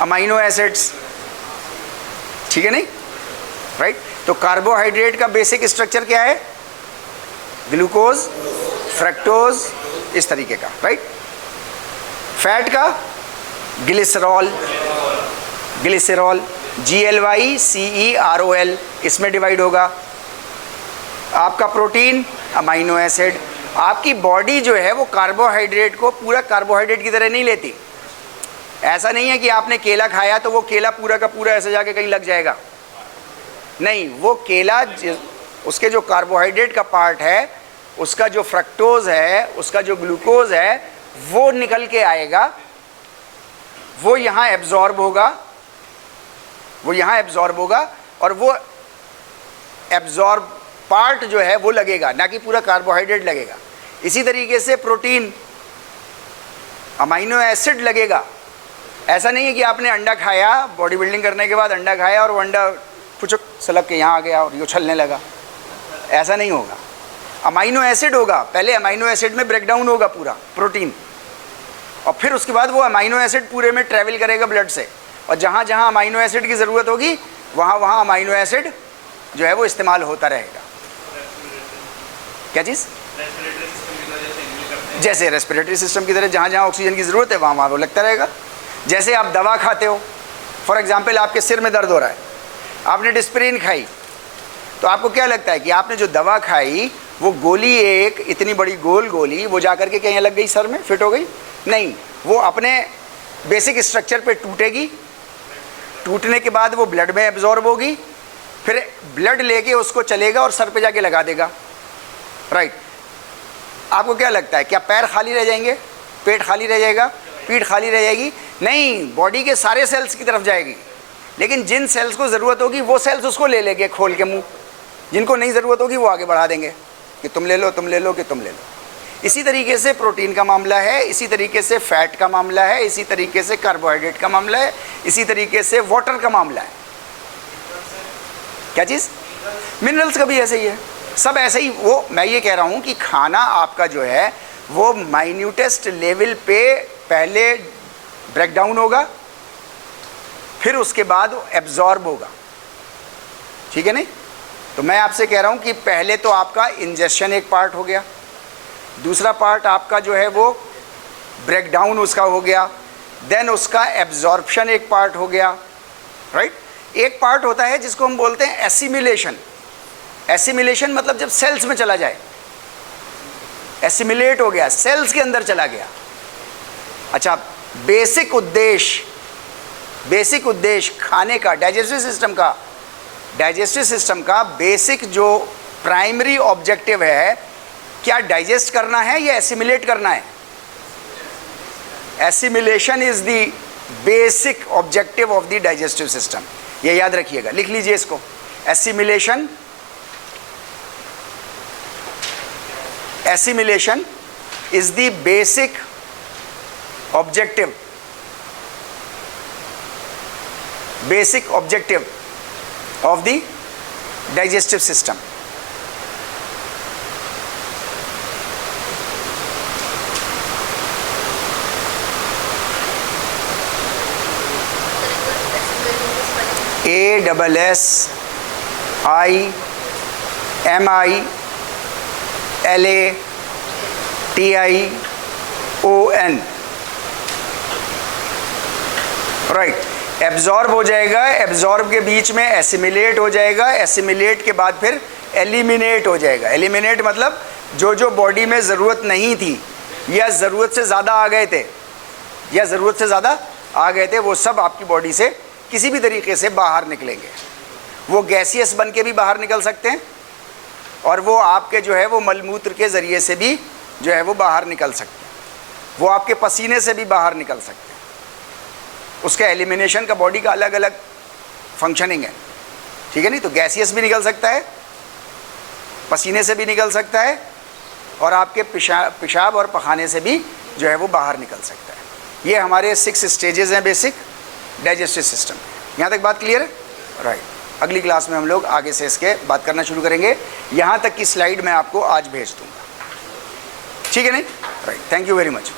अमाइनो एसिड्स, ठीक है नहीं? राइट। तो कार्बोहाइड्रेट का बेसिक स्ट्रक्चर क्या है? ग्लूकोज, फ्रक्टोज, इस तरीके का, राइट। फैट का ग्लिसरॉल, ग्लिसरॉल GLYCEROL, इसमें डिवाइड होगा। आपका प्रोटीन अमाइनो एसिड। आपकी बॉडी जो है वो कार्बोहाइड्रेट को पूरा कार्बोहाइड्रेट की तरह नहीं लेती। ऐसा नहीं है कि आपने केला खाया तो वो केला पूरा का पूरा ऐसे जाके कहीं लग जाएगा, नहीं। वो केला उसके जो कार्बोहाइड्रेट का पार्ट है, उसका जो फ्रक्टोज है, उसका जो ग्लूकोज है, वो निकल के आएगा, वो यहाँ एब्जॉर्ब होगा, वो यहाँ एब्जॉर्ब होगा और वो एब्जॉर्ब पार्ट जो है वो लगेगा, ना कि पूरा कार्बोहाइड्रेट लगेगा। इसी तरीके से प्रोटीन अमाइनो एसिड लगेगा। ऐसा नहीं है कि आपने अंडा खाया, बॉडी बिल्डिंग करने के बाद अंडा खाया और वो अंडा फुचक सलग के यहाँ आ गया और ये उछलने लगा, ऐसा नहीं होगा। अमाइनो एसिड होगा, पहले अमाइनो एसिड में ब्रेकडाउन होगा पूरा प्रोटीन, और फिर उसके बाद वो अमाइनो एसिड पूरे में ट्रैवल करेगा ब्लड से, और जहाँ जहाँ अमाइनो एसिड की ज़रूरत होगी वहाँ वहाँ अमाइनो एसिड जो है वो इस्तेमाल होता रहेगा। क्या चीज़? जैसे रेस्पिरेटरी सिस्टम की तरह जहाँ जहाँ ऑक्सीजन की ज़रूरत है वहाँ वहाँ वो लगता रहेगा। जैसे आप दवा खाते हो, फॉर एग्जांपल आपके सिर में दर्द हो रहा है, आपने डिस्प्रिन खाई, तो आपको क्या लगता है कि आपने जो दवा खाई वो गोली, एक इतनी बड़ी गोल गोली, वो जा कर के कहीं लग गई, सर में फिट हो गई? नहीं, वो अपने बेसिक स्ट्रक्चर पे टूटेगी, टूटने के बाद वो ब्लड में एब्जॉर्ब होगी, फिर ब्लड लेके उसको चलेगा और सर पे जाके लगा देगा, राइट। आपको क्या लगता है, क्या पैर खाली रह जाएंगे, पेट खाली रह जाएगा, पीठ खाली रह जाएगी? नहीं, बॉडी के सारे सेल्स की तरफ जाएगी, लेकिन जिन सेल्स को ज़रूरत होगी वो सेल्स उसको ले लेंगे खोल के मुंह, जिनको नहीं ज़रूरत होगी वो आगे बढ़ा देंगे कि तुम ले लो, तुम ले लो, कि तुम ले लो। इसी तरीके से प्रोटीन का मामला है, इसी तरीके से फैट का मामला है, इसी तरीके से कार्बोहाइड्रेट का मामला है, इसी तरीके से वाटर का मामला है। क्या चीज़? मिनरल्स का भी ऐसे ही है, सब ऐसे ही। वो मैं ये कह रहा हूँ कि खाना आपका जो है वो माइन्यूटेस्ट लेवल पे पहले ब्रेकडाउन होगा, फिर उसके बाद एब्जॉर्ब होगा, ठीक है नहीं? तो मैं आपसे कह रहा हूँ कि पहले तो आपका इंजेक्शन एक पार्ट हो गया, दूसरा पार्ट आपका जो है वो ब्रेकडाउन उसका हो गया, देन उसका एब्जॉर्प्शन एक पार्ट हो गया, राइट। एक पार्ट होता है जिसको हम बोलते हैं एसिमिलेशन। एसिमिलेशन मतलब जब सेल्स में चला जाए, एसिमिलेट हो गया, सेल्स के अंदर चला गया। अच्छा, बेसिक उद्देश्य खाने का, डाइजेस्टिव सिस्टम का, डाइजेस्टिव सिस्टम का बेसिक जो प्राइमरी ऑब्जेक्टिव है, क्या डाइजेस्ट करना है या एसिमिलेट करना है? Assimilation is the basic objective of the digestive system, ये याद रखिएगा, लिख लीजिए इसको। Assimilation is the basic objective of the digestive system. ASSIMILATION, right. Absorb हो जाएगा, एब्जॉर्ब के बीच में एसिमिलेट हो जाएगा, एसिमिलेट के बाद फिर एलिमिनेट हो जाएगा। एलिमिनेट मतलब जो जो बॉडी में ज़रूरत नहीं थी या ज़रूरत से ज़्यादा आ गए थे वो सब आपकी बॉडी से किसी भी तरीके से बाहर निकलेंगे। वो गैसियस बन के भी बाहर निकल सकते हैं और वो आपके जो है वो मलमूत्र के ज़रिए से भी जो है वो बाहर निकल सकते हैं, वो आपके पसीने से भी बाहर निकल सकते हैं। उसका एलिमिनेशन का बॉडी का अलग अलग फंक्शनिंग है, ठीक है नहीं? तो गैसियस भी निकल सकता है, पसीने से भी निकल सकता है और आपके पेशाब और पखाने से भी जो है वो बाहर निकल सकता है। ये हमारे 6 स्टेजेस हैं बेसिक डाइजेस्टिव सिस्टम। यहाँ तक बात क्लियर है? राइट। अगली क्लास में हम लोग आगे से इसके बात करना शुरू करेंगे। यहाँ तक की स्लाइड मैं आपको आज भेज दूँगा, ठीक है नहीं? Right. Thank you very much.